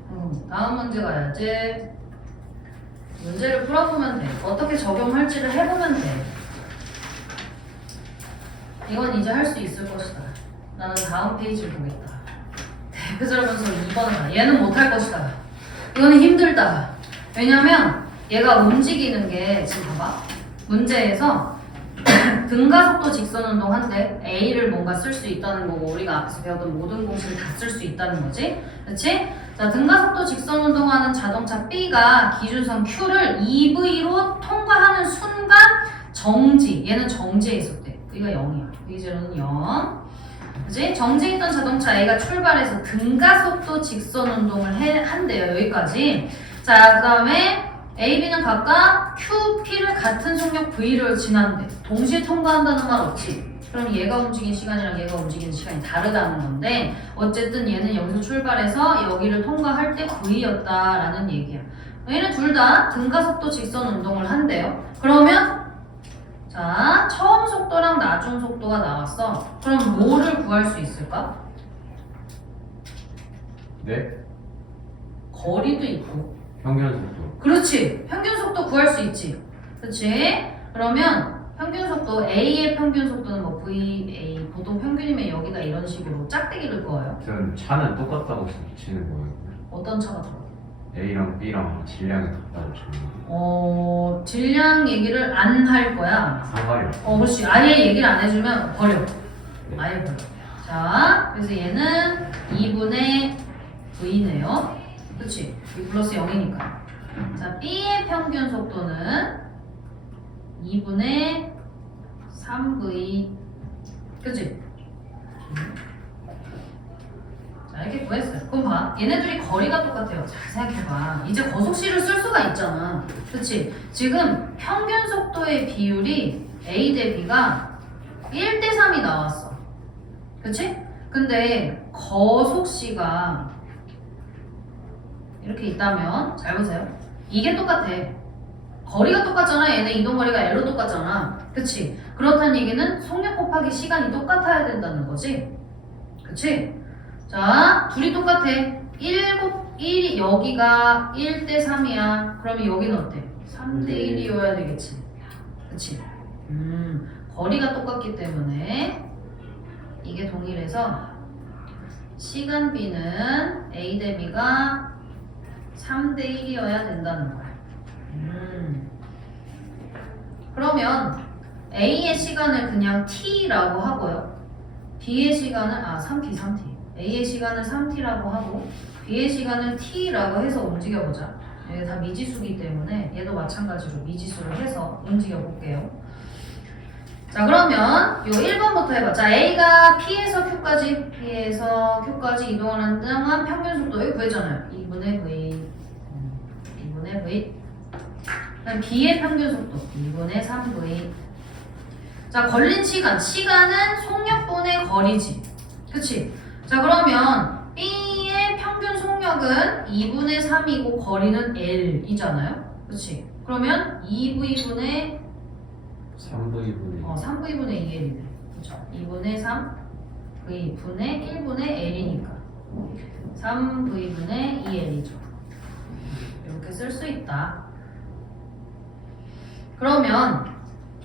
다음 문제 가야지. 문제를 풀어보면 돼. 어떻게 적용할지를 해보면 돼. 이건 이제 할 수 있을 것이다. 나는 다음 페이지를 보겠다. 대표절문서 2번은 얘는 못할 것이다. 이거는 힘들다. 왜냐면 얘가 움직이는 게 지금 봐봐. 문제에서 등가속도 직선운동 한데 A를 뭔가 쓸 수 있다는 거고 우리가 앞에서 배웠던 모든 공식을 다 쓸 수 있다는 거지. 그렇지? 자, 등가속도 직선운동하는 자동차 B가 기준선 Q를 EV로 통과하는 순간 정지. 얘는 정지해 있었대. 여기가 0이야. V0는 0. 그치? 정지해 있던 자동차 A가 출발해서 등가속도 직선운동을 한대요. 여기까지. 자, 그 다음에 A, B는 각각 Q, P를 같은 속력 V를 지나는데 동시에 통과한다는 말 없지? 그럼 얘가 움직인 시간이랑 얘가 움직이는 시간이 다르다는 건데 어쨌든 얘는 여기서 출발해서 여기를 통과할 때 V였다라는 얘기야. 얘는 둘 다 등가속도 직선 운동을 한대요. 그러면 자, 처음 속도랑 나중 속도가 나왔어. 그럼 뭐를 구할 수 있을까? 네? 거리도 있고 평균 속도. 그렇지. 평균 속도 구할 수 있지. 그렇지? 그러면 평균 속도 A의 평균 속도는 뭐 VA 보통 평균이면 여기다 이런 식으로 짝대기를 그어요. 그럼 차는 똑같다고 치는 거예요. 어떤 차가 들어? A랑 B랑 질량이 같다고 치는 거예요. 질량 얘기를 안 할 거야. 상관이 그렇지. 아예 얘기를 안 해주면 버려. 네. 아예 버려. 자, 그래서 얘는 2분의 V네요. 그치? 2 플러스 0이니까. 자, B의 평균 속도는 2분의 3V. 그치? 자, 이렇게 구했어요. 그럼 봐. 얘네들이 거리가 똑같아요. 잘 생각해봐. 이제 거속시를 쓸 수가 있잖아. 그치? 지금 평균 속도의 비율이 A 대 B가 1대 3이 나왔어. 그치? 근데 거속시가 이렇게 있다면 잘 보세요. 이게 똑같아. 거리가 똑같잖아. 얘네 이동거리가 L로 똑같잖아. 그치? 그렇다는 얘기는 속력 곱하기 시간이 똑같아야 된다는 거지. 그치? 자, 둘이 똑같아. 1, 여기가 1대 3이야. 그러면 여기는 어때? 3대 1이어야 되겠지. 그치? 거리가 똑같기 때문에 이게 동일해서 시간 B는 A 대 B가 3대 1이어야 된다는 거야. 그러면 A의 시간을 그냥 T라고 하고요. B의 시간을 3T. A의 시간을 3T라고 하고 B의 시간을 T라고 해서 움직여보자. 이게 다 미지수기 때문에 얘도 마찬가지로 미지수를 해서 움직여볼게요. 자, 그러면 요 1번부터 해봐. 자, A가 P에서 Q까지 이동하는 동안 평균 속도 여기 구했잖아요. 2분의 V. 그다음 B의 평균 속도 2분의 3V. 자, 걸린 시간은 속력분의 거리지. 그치? 자, 그러면 B의 평균 속력은 2분의 3이고 거리는 L이잖아요? 그치? 그러면 2V분의 3V분의 3V분의 2L이네. 그쵸? 2분의 3V분의 1분의 L이니까 3V분의 2L이죠. 이렇게 쓸 수 있다. 그러면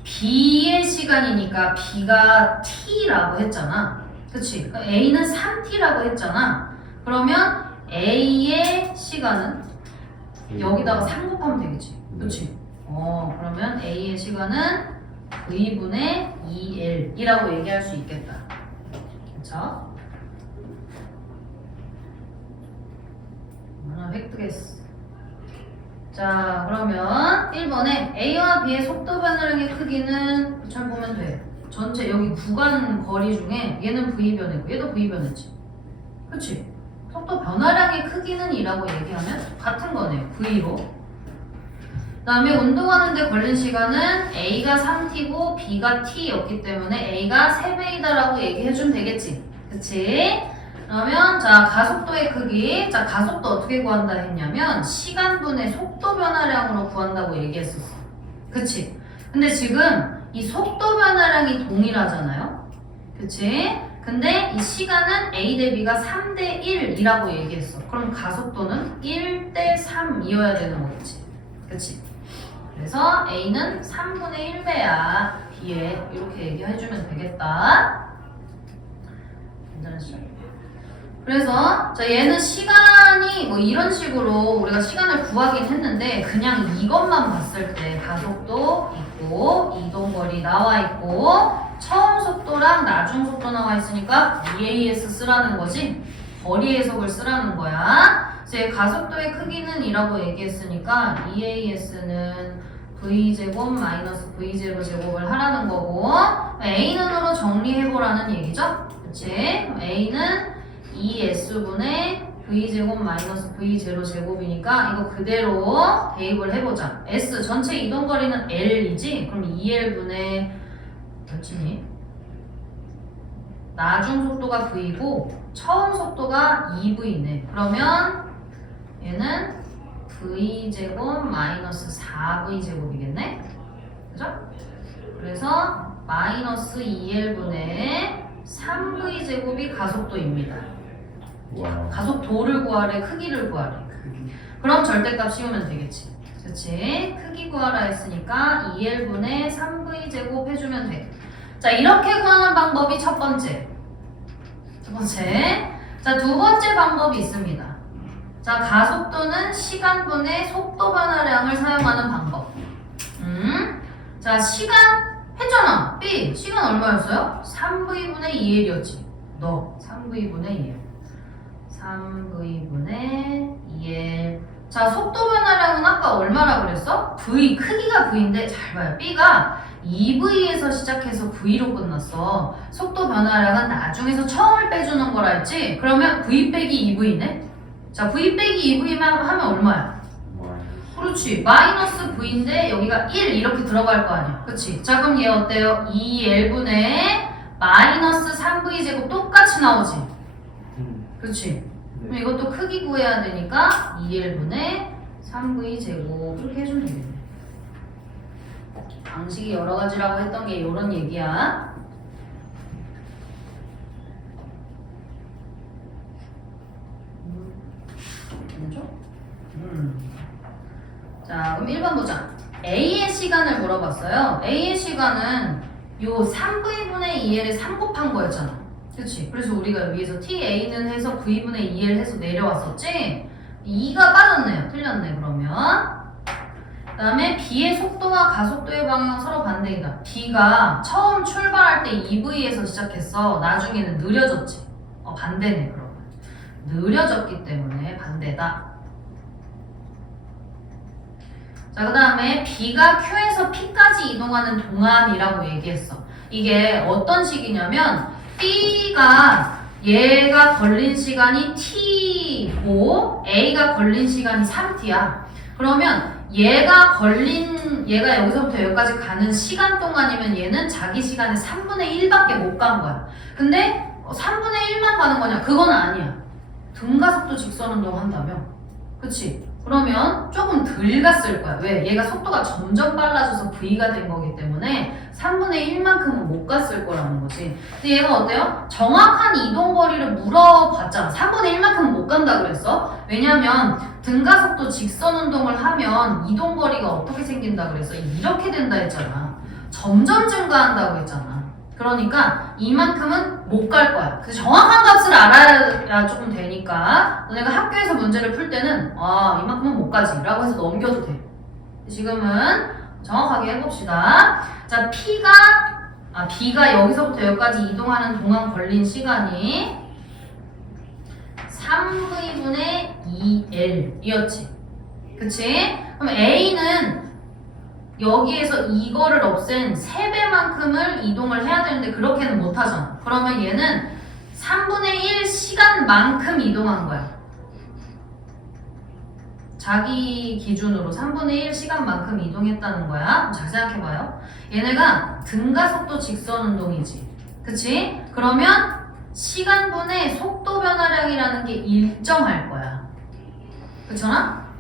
B의 시간이니까 B가 T라고 했잖아. 그치? 그러니까 A는 3T라고 했잖아. 그러면 A의 시간은 여기다가 3 곱하면 되겠지. 그치? 그러면 A의 시간은 V분의 2L이라고 얘기할 수 있겠다. 그쵸? 얼마나 획득했어. 자, 그러면 1번에 A와 B의 속도 변화량의 크기는 잘 보면 돼. 전체 여기 구간 거리 중에 얘는 V변이고 얘도 V변이지. 그치? 속도 변화량의 크기는 이라고 얘기하면 같은 거네요. V로. 그 다음에 운동하는데 걸린 시간은 A가 3T고 B가 T였기 때문에 A가 3배이다 라고 얘기해주면 되겠지. 그치? 그러면 자, 가속도의 크기. 자, 가속도 어떻게 구한다 했냐면 시간분의 속도 변화량으로 구한다고 얘기했었어. 그치? 근데 지금 이 속도 변화량이 동일하잖아요. 그치? 근데 이 시간은 A 대 B가 3대 1이라고 얘기했어. 그럼 가속도는 1대 3이어야 되는 거겠지. 그치? 그래서 A는 3분의 1배야. B에 이렇게 얘기해주면 되겠다. 괜찮으시죠? 그래서 자, 얘는 시간이 뭐 이런 식으로 우리가 시간을 구하긴 했는데 그냥 이것만 봤을 때 가속도 있고 이동거리 나와 있고 처음 속도랑 나중 속도 나와 있으니까 EAS 쓰라는 거지. 거리 해석을 쓰라는 거야. 이제 가속도의 크기는 이라고 얘기했으니까 EAS는 V제곱 마이너스 V0 제곱을 하라는 거고 A는으로 정리해보라는 얘기죠. 그치? A는 2S분의 V제곱 마이너스 V0 제곱이니까 이거 그대로 대입을 해보자. S 전체 이동거리는 L이지? 그럼 2L분의 몇이니? 나중 속도가 V고 처음 속도가 2V네. 그러면 얘는 V제곱 마이너스 4V제곱이겠네? 그죠? 그래서 마이너스 2L분의 3V제곱이 가속도입니다. 와. 가속도를 구하래, 크기를 구하래. 그럼 절대값 씌우면 되겠지. 그치? 크기 구하라 했으니까 2L분의 3V제곱 해주면 돼. 자, 이렇게 구하는 방법이 첫 번째. 두 번째. 자, 두 번째 방법이 있습니다. 자, 가속도는 시간분의 속도 변화량을 사용하는 방법. 자, 시간 했잖아. B. 시간 얼마였어요? 3V분의 2L이었지. 너 3V분의 2L. 3V분의 2L. 자, 속도 변화량은 아까 얼마라 그랬어? V. 크기가 V인데 잘 봐요. B가 2V에서 시작해서 V로 끝났어. 속도 변화량은 나중에서 처음을 빼주는 거라 했지? 그러면 V 빼기 2V네? 자, V 빼기 2V만 하면 얼마야? 그렇지. 마이너스 V인데 여기가 1 이렇게 들어갈 거 아니야. 그치? 자, 그럼 얘 어때요? 2L분의 마이너스 3V제곱 똑같이 나오지? 그렇지? 그럼 이것도 크기 구해야 되니까 2L분의 3V제곱 이렇게 해주면 되겠네. 방식이 여러 가지라고 했던 게 이런 얘기야. 뭐죠? 자, 그럼 1번 보자. A의 시간을 물어봤어요. A의 시간은 요 3V분의 2L에 3 곱한 거였잖아. 그치? 그래서 우리가 위에서 TA는 해서 V분의 2L 해서 내려왔었지? 2가 빠졌네요. 틀렸네, 그러면. 그 다음에 B의 속도와 가속도의 방향은 서로 반대이다. B가 처음 출발할 때 2V에서 시작했어. 나중에는 느려졌지. 반대네, 그러면. 느려졌기 때문에 반대다. 자, 그 다음에 B가 Q에서 P까지 이동하는 동안이라고 얘기했어. 이게 어떤 식이냐면 B가 얘가 걸린 시간이 T고 A가 걸린 시간이 3T야. 그러면 얘가 여기서부터 여기까지 가는 시간 동안이면 얘는 자기 시간의 3분의 1밖에 못 간 거야. 근데 3분의 1만 가는 거냐? 그건 아니야. 등가속도 직선운동 한다며. 그치? 그러면 조금 덜 갔을 거야. 왜? 얘가 속도가 점점 빨라져서 V가 된 거기 때문에 3분의 1만큼은 못 갔을 거라는 거지. 근데 얘가 어때요? 정확한 이동 거리를 물어봤잖아. 3분의 1만큼은 못 간다 그랬어. 왜냐면 등가속도 직선 운동을 하면 이동 거리가 어떻게 생긴다 그랬어? 이렇게 된다 했잖아. 점점 증가한다고 했잖아. 그러니까 이만큼은 못 갈 거야. 그 정확한 값을 알아야 조금 되니까 너네가 학교에서 문제를 풀 때는 이만큼은 못 가지 라고 해서 넘겨도 돼. 지금은 정확하게 해봅시다. 자, B가 여기서부터 여기까지 이동하는 동안 걸린 시간이 3V분의 2L이었지. 그치? 그럼 A는 여기에서 이거를 없앤 3배만큼을 이동을 해야 되는데 그렇게는 못 하잖아. 그러면 얘는 3분의 1 시간만큼 이동한 거야. 자기 기준으로 3분의 1 시간만큼 이동했다는 거야. 잘 생각해봐요. 얘네가 등가속도 직선 운동이지. 그치? 그러면 시간분의 속도 변화량이라는 게 일정할 거야. 그쵸?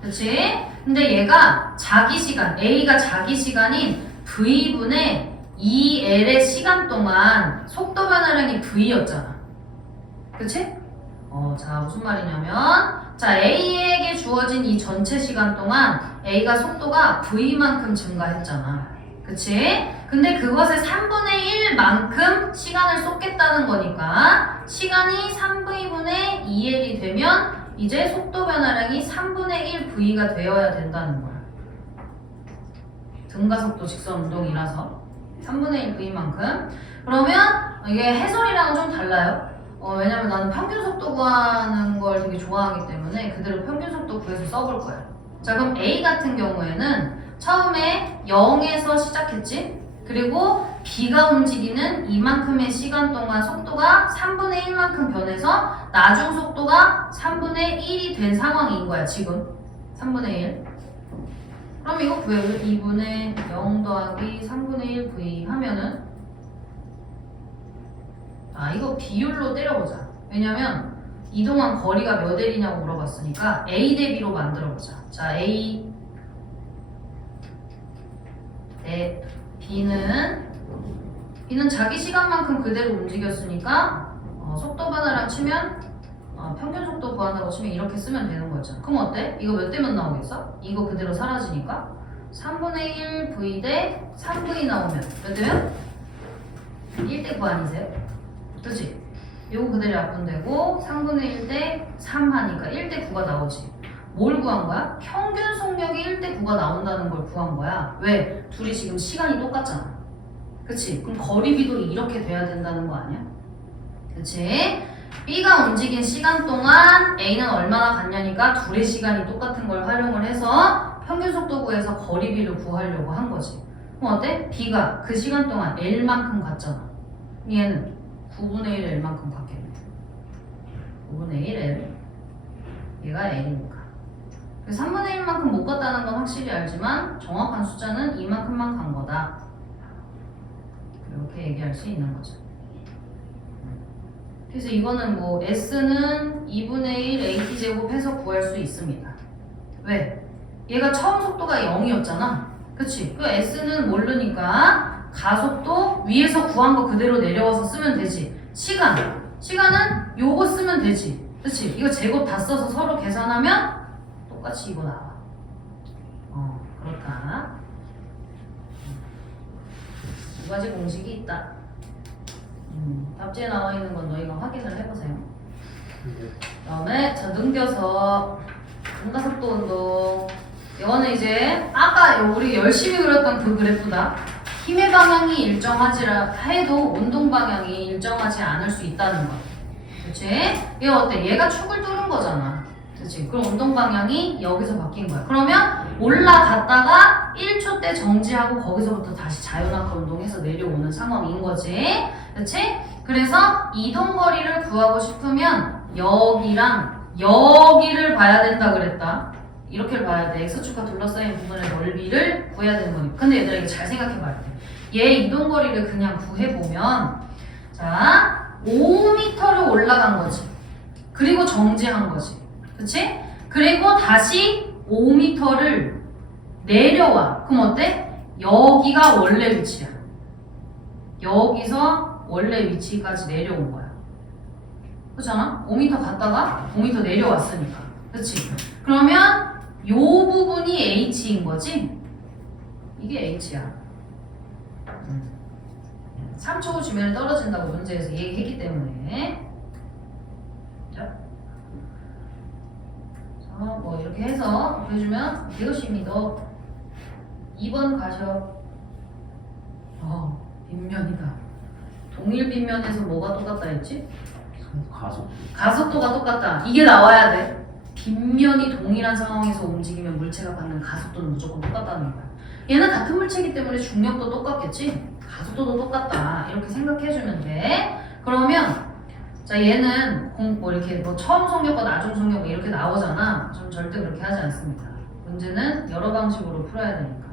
그치? 근데 얘가 자기 시간, A가 자기 시간인 V분의 2L의 시간 동안 속도 변화량이 V였잖아. 그치? 자, 무슨 말이냐면, 자, A에게 주어진 이 전체 시간 동안 A가 속도가 V만큼 증가했잖아. 그치? 근데 그것의 3분의 1만큼 시간을 쏟겠다는 거니까, 시간이 3V분의 2L이 되면 이제 속도 변화량이 3분의 1 V가 되어야 된다는 거야. 등가속도 직선 운동이라서 3분의 1 V만큼. 그러면 이게 해설이랑은 좀 달라요. 왜냐면 나는 평균 속도 구하는 걸 되게 좋아하기 때문에 그대로 평균 속도 구해서 써볼 거야. 자, 그럼 A 같은 경우에는 처음에 0에서 시작했지? 그리고 B가 움직이는 이만큼의 시간 동안 속도가 3분의 1만큼 변해서 나중 속도가 3분의 1이 된 상황인 거야, 지금. 3분의 1. 그럼 이거 구해요. 2분의 0 더하기 3분의 1 V 하면은 이거 비율로 때려보자. 왜냐면 이동한 거리가 몇 L이냐고 물어봤으니까 A 대 B로 만들어보자. 자, A 대 B는 자기 시간만큼 그대로 움직였으니까 속도 변화량 치면 평균 속도 구한다고 치면 이렇게 쓰면 되는 거였잖아. 그럼 어때? 이거 몇 대면 나오겠어? 이거 그대로 사라지니까 3분의 1 V 대 3V 나오면 몇 대면? 1대 9 아니세요? 그치? 요거 그대로 약분되고 3분의 1 대 3 하니까 1대 9가 나오지. 뭘 구한 거야? 평균 속력이 1대 9가 나온다는 걸 구한 거야. 왜? 둘이 지금 시간이 똑같잖아. 그치? 그럼 거리비도 이렇게 돼야 된다는 거 아니야? 그치? B가 움직인 시간 동안 A는 얼마나 갔냐니까 둘의 시간이 똑같은 걸 활용을 해서 평균 속도 구해서 거리비를 구하려고 한 거지. 그럼 어때? B가 그 시간 동안 L만큼 갔잖아. 얘는 9분의 1 L만큼 갔겠네. 9분의 1 L. 얘가 L이니까. 3분의 1만큼 못 갔다는 건 확실히 알지만 정확한 숫자는 이만큼만 간 거다. 이렇게 얘기할 수 있는 거죠. 그래서 이거는 뭐 S는 2분의 1 AT제곱 해서 구할 수 있습니다. 왜? 얘가 처음 속도가 0이었잖아. 그치? 그 S는 모르니까 가속도 위에서 구한 거 그대로 내려와서 쓰면 되지. 시간은 요거 쓰면 되지. 그치? 이거 제곱 다 써서 서로 계산하면 똑같이 이거 나와. 그렇다. 두 가지 공식이 있다. 답지에 나와 있는 건 너희가 확인을 해보세요. 그다음에 자, 넘겨서 등가속도 운동. 이거는 이제 아까 우리 열심히 그렸던 그 그래프다. 힘의 방향이 일정하지라 해도 운동 방향이 일정하지 않을 수 있다는 거. 그치? 얘 어때? 얘가 축을 뚫은 거잖아. 그치? 그럼 운동 방향이 여기서 바뀐 거야. 그러면 올라갔다가 1초 때 정지하고 거기서부터 다시 자유낙하 운동해서 내려오는 상황인 거지. 그치? 그래서 이동 거리를 구하고 싶으면 여기랑 여기를 봐야 된다 그랬다. 이렇게 봐야 돼. x축과 둘러싸인 부분의 넓이를 구해야 되는 거니까. 근데 얘들아 이거 잘 생각해 봐야 돼. 얘 이동거리를 그냥 구해보면 자 5m를 올라간 거지. 그리고 정지한 거지. 그치? 그리고 다시 5m를 내려와. 그럼 어때? 여기가 원래 위치야. 여기서 원래 위치까지 내려온 거야. 그렇잖아? 5m 갔다가 5m 내려왔으니까. 그치? 그러면 요 부분이 H인 거지? 이게 H야. 3초 후 주면은 떨어진다고 문제에서 얘기했기 때문에. 자, 뭐 이렇게 해서 해주면 이것입니다. 2번 가셔. 빗면이다. 동일 빗면에서 뭐가 똑같다 했지? 가속. 가속도가 똑같다. 이게 나와야 돼. 빗면이 동일한 상황에서 움직이면 물체가 받는 가속도는 무조건 똑같다는 거야. 얘는 같은 물체이기 때문에 중력도 똑같겠지? 가속도도 똑같다. 이렇게 생각해주면 돼. 그러면 자 얘는 뭐 이렇게 뭐 처음 속력과 나중 속력 뭐 이렇게 나오잖아. 전 절대 그렇게 하지 않습니다. 문제는 여러 방식으로 풀어야 되니까.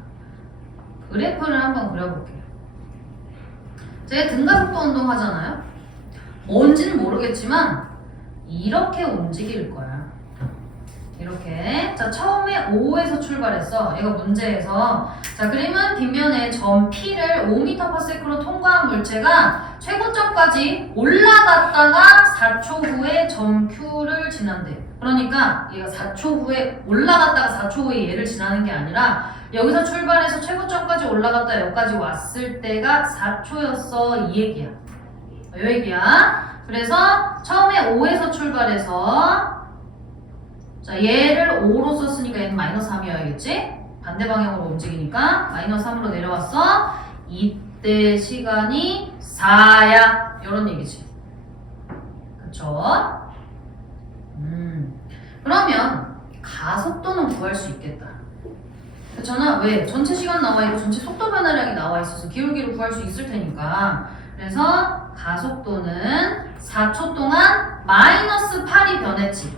그래프를 한번 그려볼게요. 제가 등가속도 운동 하잖아요. 뭔지는 모르겠지만 이렇게 움직일 거야. 이렇게. 자 처음에 5에서 출발했어. 얘가 문제에서. 자 그림은 빗면에 점 P를 5m/s로 통과한 물체가 최고점까지 올라갔다가 4초 후에 점 Q를 지난대. 그러니까 얘가 4초 후에 올라갔다가 4초 후에 얘를 지나는 게 아니라 여기서 출발해서 최고점까지 올라갔다 여기까지 왔을 때가 4초였어. 이 얘기야. 이 얘기야. 그래서 처음에 5에서 출발해서 자 얘를 5로 썼으니까 얘는 마이너스 3이어야겠지? 반대 방향으로 움직이니까 마이너스 3으로 내려왔어. 이때 시간이 4야. 이런 얘기지. 그쵸? 그러면 가속도는 구할 수 있겠다. 그렇잖아. 왜? 전체 시간 나와 있고 전체 속도 변화량이 나와 있어서 기울기를 구할 수 있을 테니까. 그래서 가속도는 4초 동안 마이너스 8이 변했지.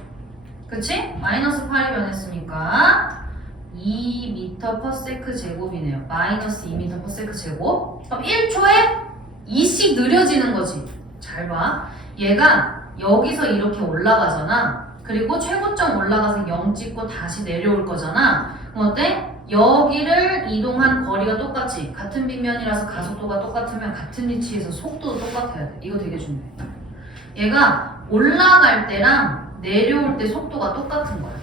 그치? 마이너스 8이 변했으니까 2m/s 제곱이네요. 마이너스 2m/s 제곱. 그럼 1초에 2씩 느려지는 거지. 잘 봐. 얘가 여기서 이렇게 올라가잖아. 그리고 최고점 올라가서 0 찍고 다시 내려올 거잖아. 그럼 어때? 여기를 이동한 거리가 똑같지. 같은 빗면이라서 가속도가 똑같으면 같은 위치에서 속도도 똑같아야 돼. 이거 되게 중요해. 얘가 올라갈 때랑 내려올 때 속도가 똑같은 거야.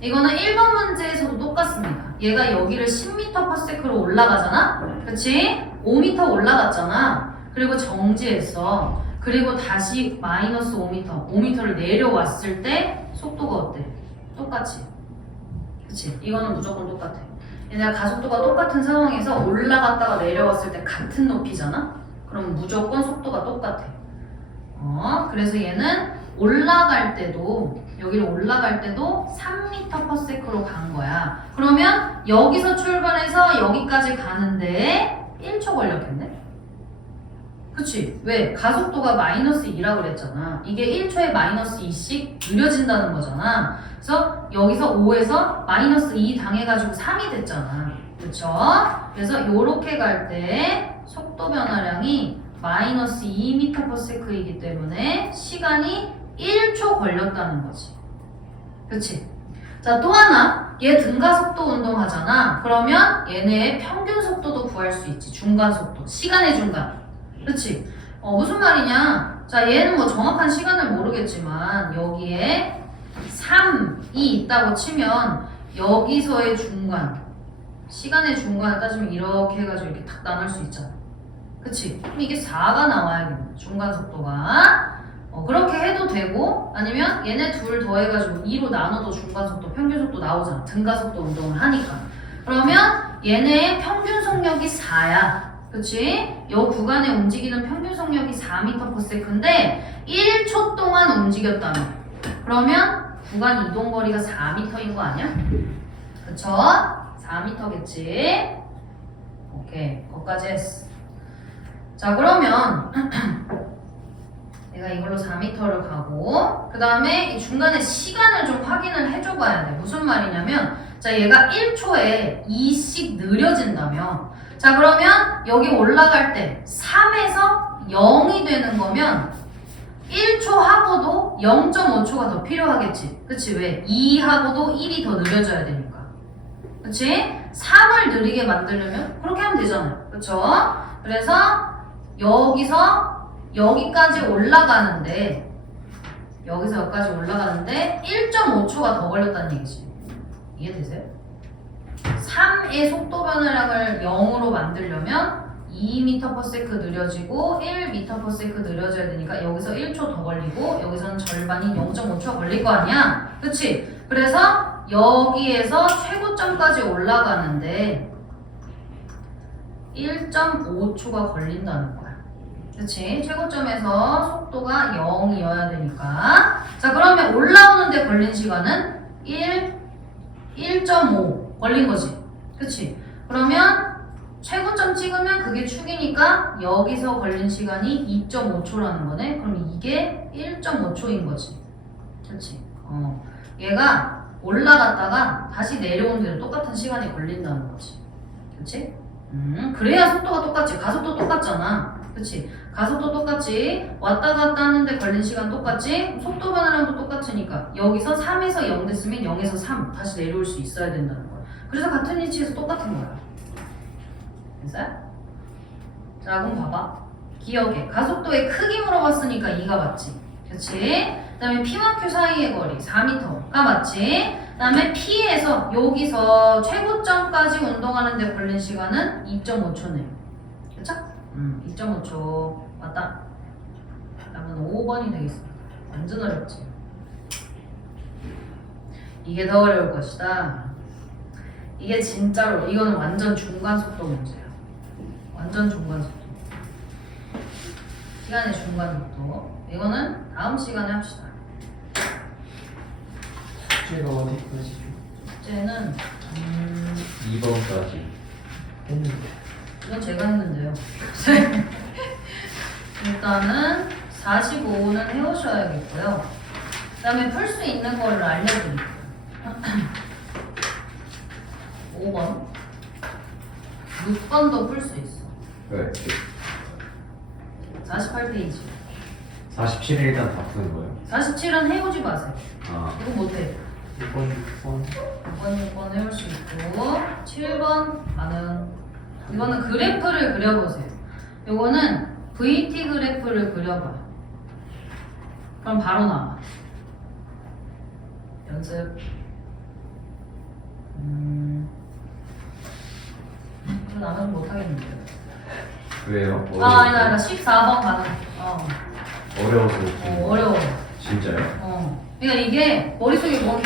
이거는 1번 문제에서도 똑같습니다. 얘가 여기를 10m/s로 올라가잖아? 그치? 5m 올라갔잖아. 그리고 정지했어. 그리고 다시 마이너스 5m, 5m를 내려왔을 때 속도가 어때? 똑같지? 그치? 이거는 무조건 똑같아. 얘네가 가속도가 똑같은 상황에서 올라갔다가 내려왔을 때 같은 높이잖아? 그럼 무조건 속도가 똑같아. 그래서 얘는 올라갈 때도 여기를 올라갈 때도 3m/s로 간 거야. 그러면 여기서 출발해서 여기까지 가는데 1초 걸렸겠네? 그치? 왜? 가속도가 마이너스 2라고 그랬잖아. 이게 1초에 마이너스 2씩 느려진다는 거잖아. 그래서 여기서 5에서 마이너스 2 당해가지고 3이 됐잖아. 그쵸? 그래서 요렇게 갈 때 속도 변화량이 마이너스 2m/s이기 때문에 시간이 1초 걸렸다는 거지. 그치? 자, 또 하나. 얘 등가속도 운동하잖아. 그러면 얘네의 평균 속도도 구할 수 있지. 중간 속도. 시간의 중간. 그치? 무슨 말이냐? 자, 얘는 뭐 정확한 시간을 모르겠지만 여기에 3이 있다고 치면 여기서의 중간, 시간의 중간을 따지면 이렇게 해가지고 이렇게 탁 나눌 수 있잖아. 그치? 그럼 이게 4가 나와야겠네. 중간 속도가. 그렇게 해도 되고 아니면 얘네 둘 더해가지고 2로 나눠도 중간 속도, 평균 속도 나오잖아. 등가속도 운동을 하니까. 그러면 얘네의 평균 속력이 4야. 그치? 요 구간에 움직이는 평균 속력이 4m/s인데 1초 동안 움직였다며. 그러면 구간 이동 거리가 4m인 거 아니야? 그쵸? 4m겠지? 오케이. 거기까지 했어. 자, 그러면 내가 얘가 이걸로 4m를 가고 그 다음에 이 중간에 시간을 좀 확인을 해줘봐야 돼. 무슨 말이냐면 자 얘가 1초에 2씩 느려진다며 자 그러면 여기 올라갈 때 3에서 0이 되는 거면 1초 하고도 0.5초가 더 필요하겠지. 그치? 왜? 2하고도 1이 더 느려져야 되니까. 그치? 3을 느리게 만들려면 그렇게 하면 되잖아요. 그쵸? 그래서 여기서 여기까지 올라가는데 여기서 여기까지 올라가는데 1.5초가 더 걸렸다는 얘기지. 이해되세요? 3의 속도 변화량을 0으로 만들려면 2m/s 느려지고 1m/s 느려져야 되니까 여기서 1초 더 걸리고 여기서는 절반인 0.5초가 걸릴 거 아니야? 그치? 그래서 여기에서 최고점까지 올라가는데 1.5초가 걸린다는 거야. 그치? 최고점에서 속도가 0이어야 되니까 자 그러면 올라오는데 걸린 시간은 1.5 걸린 거지. 그치? 그러면 최고점 찍으면 그게 축이니까 여기서 걸린 시간이 2.5초라는 거네. 그럼 이게 1.5초인 거지. 그치? 얘가 올라갔다가 다시 내려오는 데는 똑같은 시간이 걸린다는 거지. 그치? 그래야 속도가 똑같지. 가속도 똑같잖아. 그치? 가속도 똑같지. 왔다 갔다 하는데 걸린 시간 똑같지. 속도 변화량도 똑같으니까 여기서 3에서 0 됐으면 0에서 3 다시 내려올 수 있어야 된다는 거야. 그래서 같은 위치에서 똑같은 거야. 됐어요? 자 그럼 봐봐. 기억해. 가속도의 크기 물어봤으니까 2가 맞지. 그치? 그 다음에 P와 Q 사이의 거리 4m가 맞지? 그 다음에 P에서 여기서 최고점까지 운동하는데 걸린 시간은 2.5초네. 그쵸? 2.5초 맞다. 그러면 5번이 되겠습니다. 완전 어렵지? 이게 더 어려울 것이다. 이게 진짜로 이거는 완전 중간 속도 문제야. 완전 중간 속도. 시간의 중간 속도. 이거는 다음 시간에 합시다. 숙제가 어디까지 숙제는 2번까지. 했는데 이건 제가 했는데요. 일단은 45는 해오셔야겠고요. 그 다음에 풀 수 있는 거를 알려드릴게요. 5번 6번도 풀 수 있어. 왜? 48페이지 47일 일단 다 푸는 거예요? 47은 해오지 마세요. 아, 이거 못해. 6번 6번 해올 수 있고 7번 가능. 이거는 그래프를 그려보세요. 이거는 VT 그래프를 그려봐. 그럼 바로 나와. 연습. 저 나머지 못하겠는데요. 왜요? 아니다 14번 가능. 어려워서 못 푸는 거예요? 어려워. 진짜요? 그러니까 이게 머릿속에 뭐